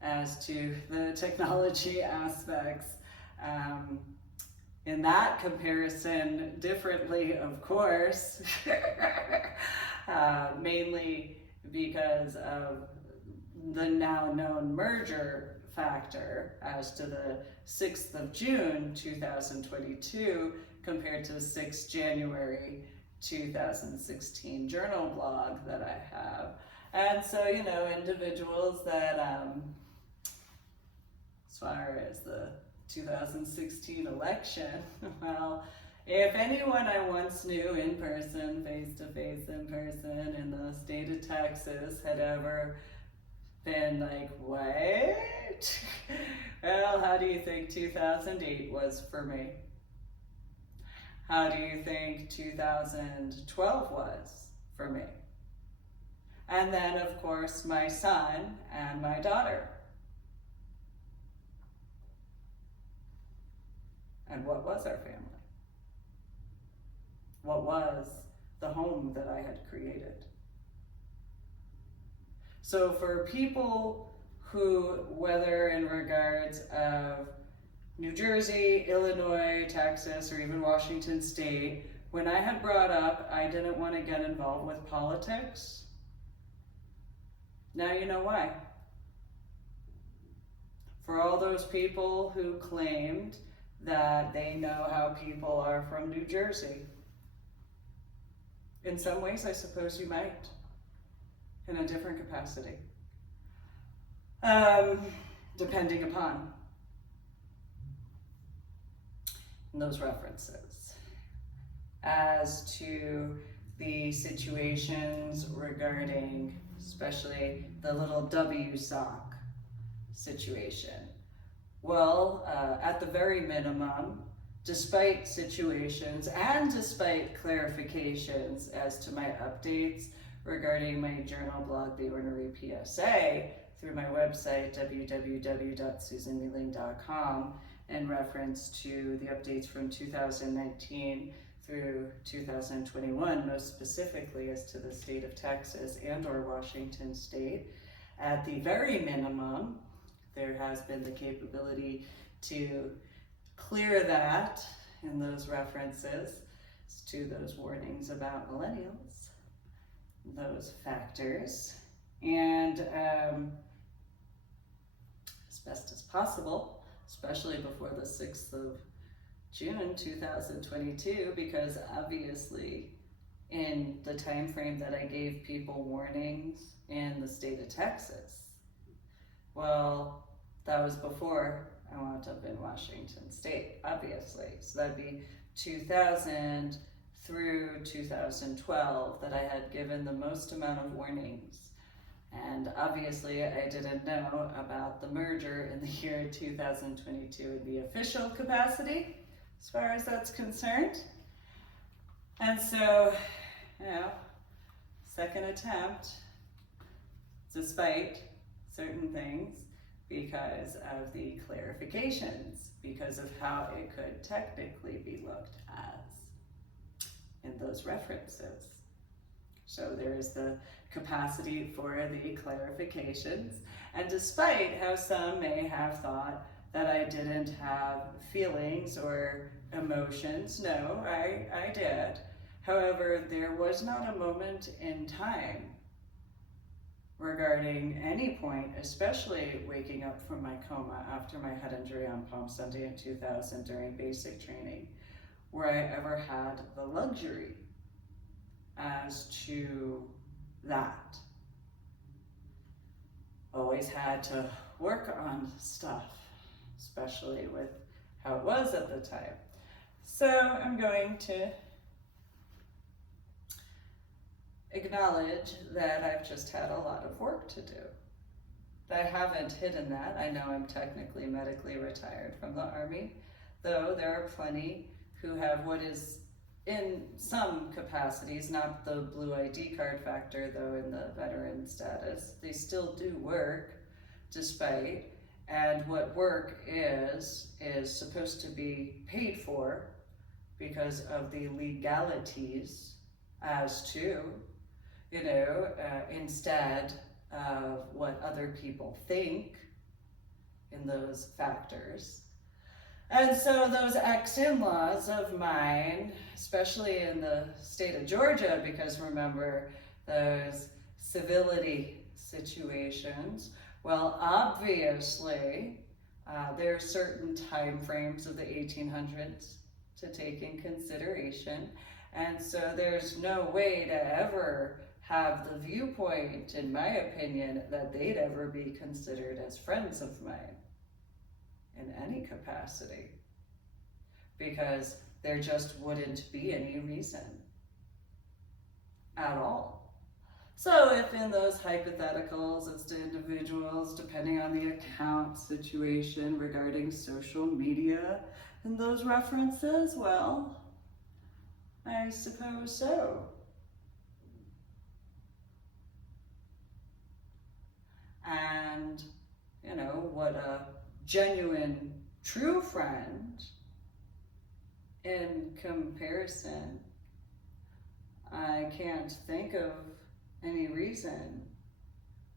as to the technology aspects. In that comparison, differently, of course, mainly because of the now known merger factor as to the 6th of June 2022 compared to 6th January 2016 journal blog that I have. And so, you know, individuals that, as far as the 2016 election, well, if anyone I once knew in person, face-to-face in person in the state of Texas had ever been like, what? Well, how do you think 2008 was for me? How do you think 2012 was for me? And then, of course, my son and my daughter. And what was our family? What was the home that I had created? So for people who, whether in regards of New Jersey, Illinois, Texas, or even Washington State, when I had brought up I didn't want to get involved with politics, now you know why. For all those people who claimed that they know how people are from New Jersey. In some ways, I suppose you might, in a different capacity, depending upon those references. As to the situations regarding, especially the little WSOC situation. Well, at the very minimum, despite situations and despite clarifications as to my updates regarding my journal blog, The Ornery PSA, through my website, www.susanmeling.com, in reference to the updates from 2019 through 2021, most specifically as to the state of Texas and or Washington State. At the very minimum, there has been the capability to clear that in those references to those warnings about millennials, those factors, and as best as possible, especially before the 6th of June 2022, because obviously in the time frame that I gave people warnings in the state of Texas. Well, that was before I wound up in Washington State, obviously. So that'd be 2000 through 2012 that I had given the most amount of warnings. And obviously I didn't know about the merger in the year 2022 in the official capacity, as far as that's concerned. And so, second attempt, despite certain things, because of the clarifications, because of how it could technically be looked as in those references. So there is the capacity for the clarifications, and despite how some may have thought that I didn't have feelings or emotions, no, I did. However, there was not a moment in time regarding any point, especially waking up from my coma after my head injury on Palm Sunday in 2000 during basic training, where I ever had the luxury as to that. Always had to work on stuff, especially with how it was at the time. So I'm going to acknowledge that I've just had a lot of work to do. I haven't hidden that. I know I'm technically medically retired from the Army, though there are plenty who have what is in some capacities, not the blue ID card factor though in the veteran status. They still do work despite, and what work is supposed to be paid for because of the legalities as to, instead of what other people think in those factors. And so those ex-in-laws of mine, especially in the state of Georgia, because remember those civility situations, well, obviously there are certain time frames of the 1800s to take in consideration. And so there's no way to ever have the viewpoint, in my opinion, that they'd ever be considered as friends of mine in any capacity, because there just wouldn't be any reason at all. So if in those hypotheticals as to individuals, depending on the account situation regarding social media and those references, well, I suppose so. And, what a genuine, true friend in comparison, I can't think of any reason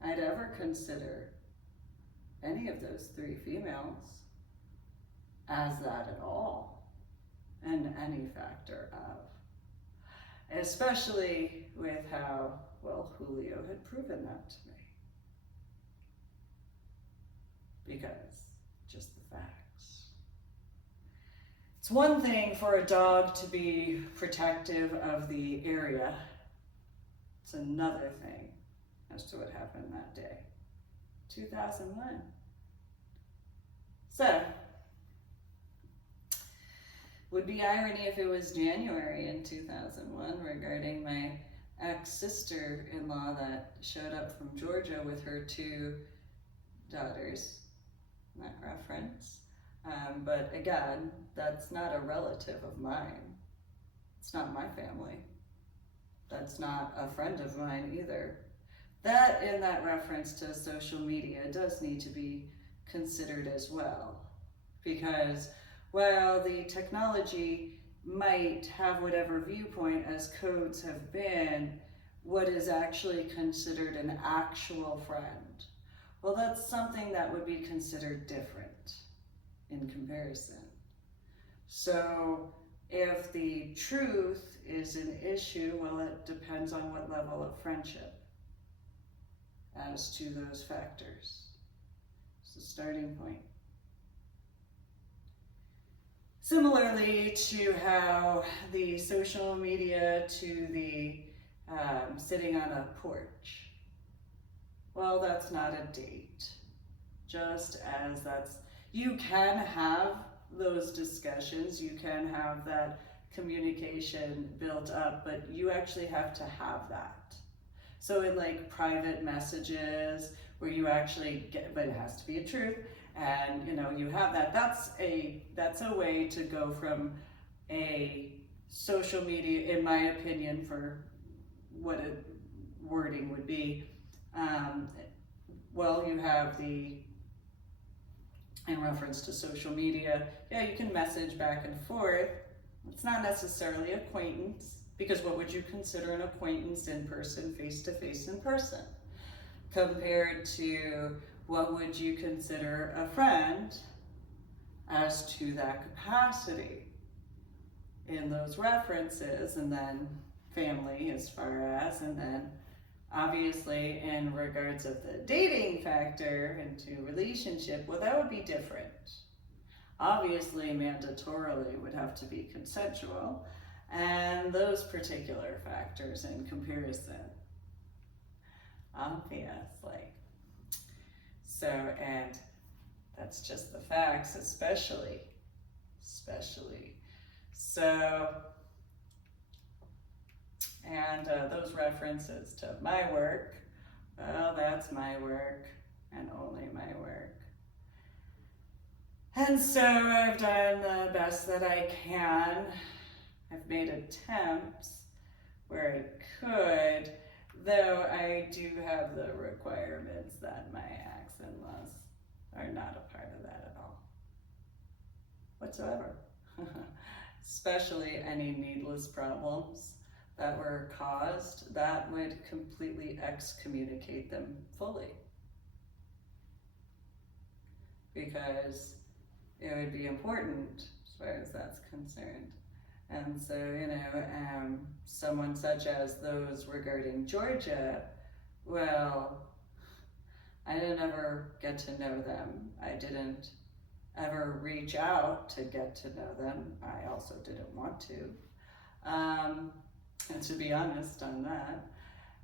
I'd ever consider any of those three females as that at all, in any factor of. Especially with how well Julio had proven that to me. Because just the facts. It's one thing for a dog to be protective of the area. It's another thing as to what happened that day, 2001. So, would be irony if it was January in 2001 regarding my ex-sister-in-law that showed up from Georgia with her two daughters, that reference. But again, that's not a relative of mine. It's not my family. That's not a friend of mine either. That in that reference to social media does need to be considered as well, because while the technology might have whatever viewpoint as codes have been, what is actually considered an actual friend, well, that's something that would be considered different in comparison. So if the truth is an issue, well, it depends on what level of friendship as to those factors. It's the starting point. Similarly to how the social media to the sitting on a porch. Well, that's not a date. Just as you can have those discussions, you can have that communication built up, but you actually have to have that. So in like private messages where you actually get, but it has to be a truth, and you have that, that's a way to go from a social media, in my opinion, for what a wording would be. Well, you have in reference to social media, yeah, you can message back and forth. It's not necessarily acquaintance, because what would you consider an acquaintance in person, face to face in person, compared to what would you consider a friend as to that capacity in those references, and then family as far as, and then obviously in regards of the dating factor into relationship, well, that would be different. Obviously, mandatorily would have to be consensual, and those particular factors in comparison, obviously. So, and that's just the facts, especially. So, and those references to my work, well, that's my work and only my work. And so I've done the best that I can. I've made attempts where I could, though I do have the requirements that my ex-in-laws are not a part of that at all, whatsoever. Especially any needless problems that were caused, that would completely excommunicate them fully. Because it would be important as far as that's concerned. And so, someone such as those regarding Georgia, well, I didn't ever get to know them. I didn't ever reach out to get to know them. I also didn't want to. And to be honest on that.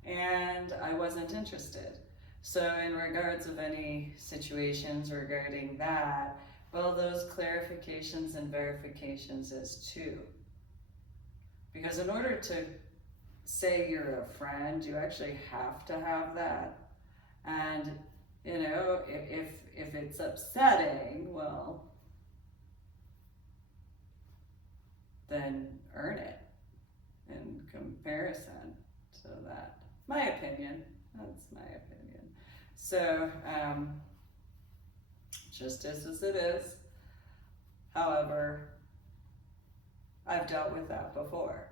And I wasn't interested. So in regards of any situations regarding that, well, those clarifications and verifications is too. Because in order to say you're a friend, you actually have to have that. And, if it's upsetting, well, then earn it in comparison to that. My opinion, that's my opinion. So, just as it is. However, I've dealt with that before.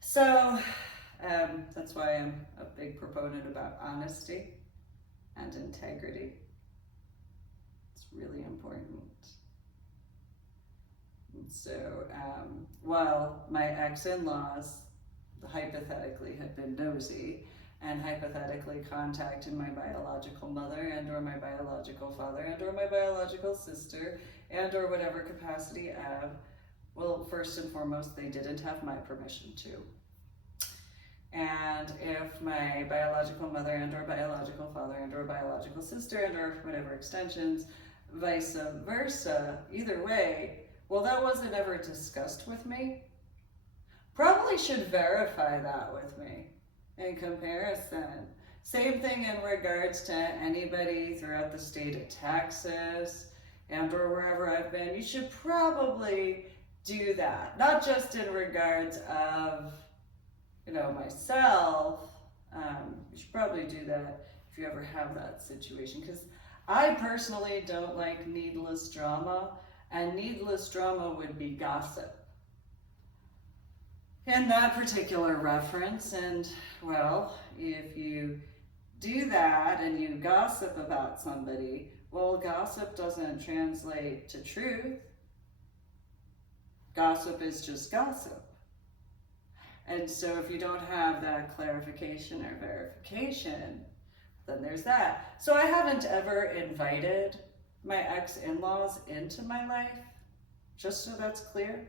So, that's why I'm a big proponent about honesty and integrity. It's really important. And so, while my ex-in-laws hypothetically had been nosy and hypothetically contacted my biological mother and or my biological father and or my biological sister and or whatever capacity I have, well, first and foremost, they didn't have my permission to. And if my biological mother and or biological father and or biological sister and or whatever extensions, vice versa, either way, well, that wasn't ever discussed with me. Probably should verify that with me in comparison. Same thing in regards to anybody throughout the state of Texas and or wherever I've been. You should probably do that. Not just in regards of, myself. You should probably do that if you ever have that situation. Because I personally don't like needless drama. And needless drama would be gossip. In that particular reference, and well, if you do that and you gossip about somebody, well, gossip doesn't translate to truth. Gossip is just gossip. And so if you don't have that clarification or verification, then there's that. So I haven't ever invited my ex-in-laws into my life. Just so that's clear.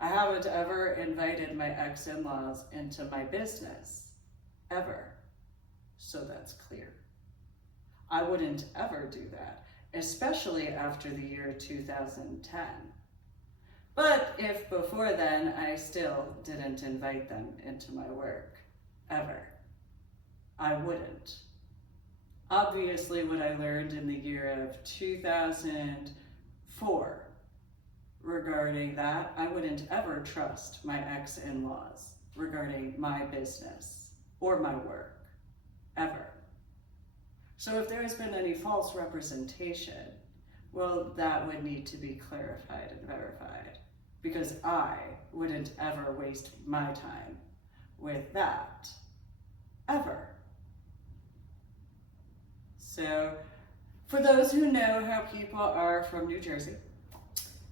I haven't ever invited my ex-in-laws into my business, ever. So that's clear. I wouldn't ever do that, especially after the year 2010. But if before then, I still didn't invite them into my work, ever, I wouldn't. Obviously, what I learned in the year of 2004 regarding that, I wouldn't ever trust my ex-in-laws regarding my business or my work, ever. So if there has been any false representation, well, that would need to be clarified and verified, because I wouldn't ever waste my time with that, ever. So for those who know how people are from New Jersey,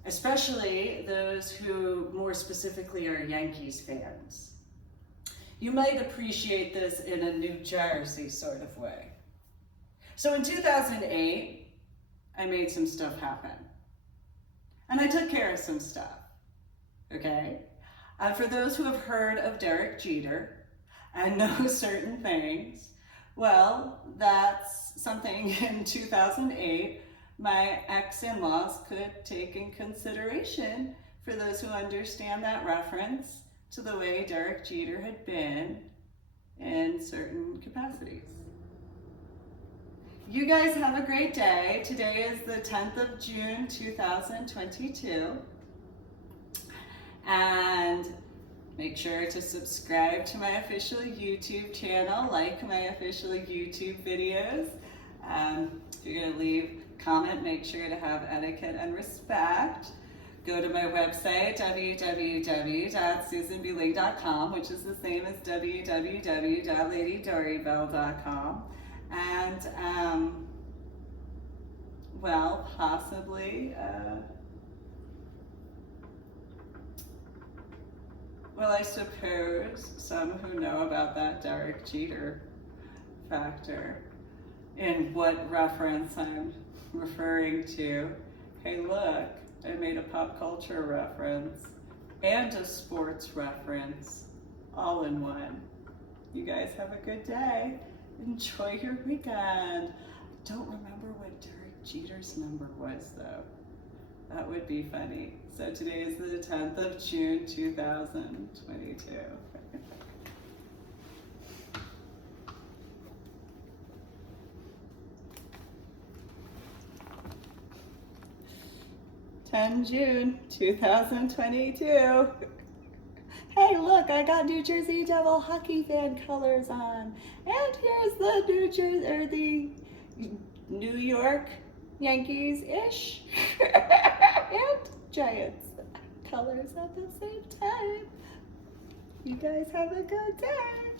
especially those who more specifically are Yankees fans, you might appreciate this in a New Jersey sort of way. So in 2008, I made some stuff happen. And I took care of some stuff, okay? For those who have heard of Derek Jeter and know certain things, well, that's something in 2008 my ex-in-laws could take in consideration for those who understand that reference to the way Derek Jeter had been in certain capacities. You guys have a great day. Today is the 10th of June, 2022. And make sure to subscribe to my official YouTube channel, like my official YouTube videos. If you're gonna leave a comment, make sure to have etiquette and respect. Go to my website, www.susanbling.com, which is the same as www.ladydorybell.com. And, well, possibly, well, I suppose some who know about that Derek Jeter factor and what reference I'm referring to. Hey, look, I made a pop culture reference and a sports reference all in one. You guys have a good day. Enjoy your weekend. I don't remember what Derek Jeter's number was, though. That would be funny. So today is the 10th of June, 2022. 10 June, 2022. Hey, look, I got New Jersey Devil hockey fan colors on. And here's the the New York Yankees-ish and Giants colors at the same time. You guys have a good day.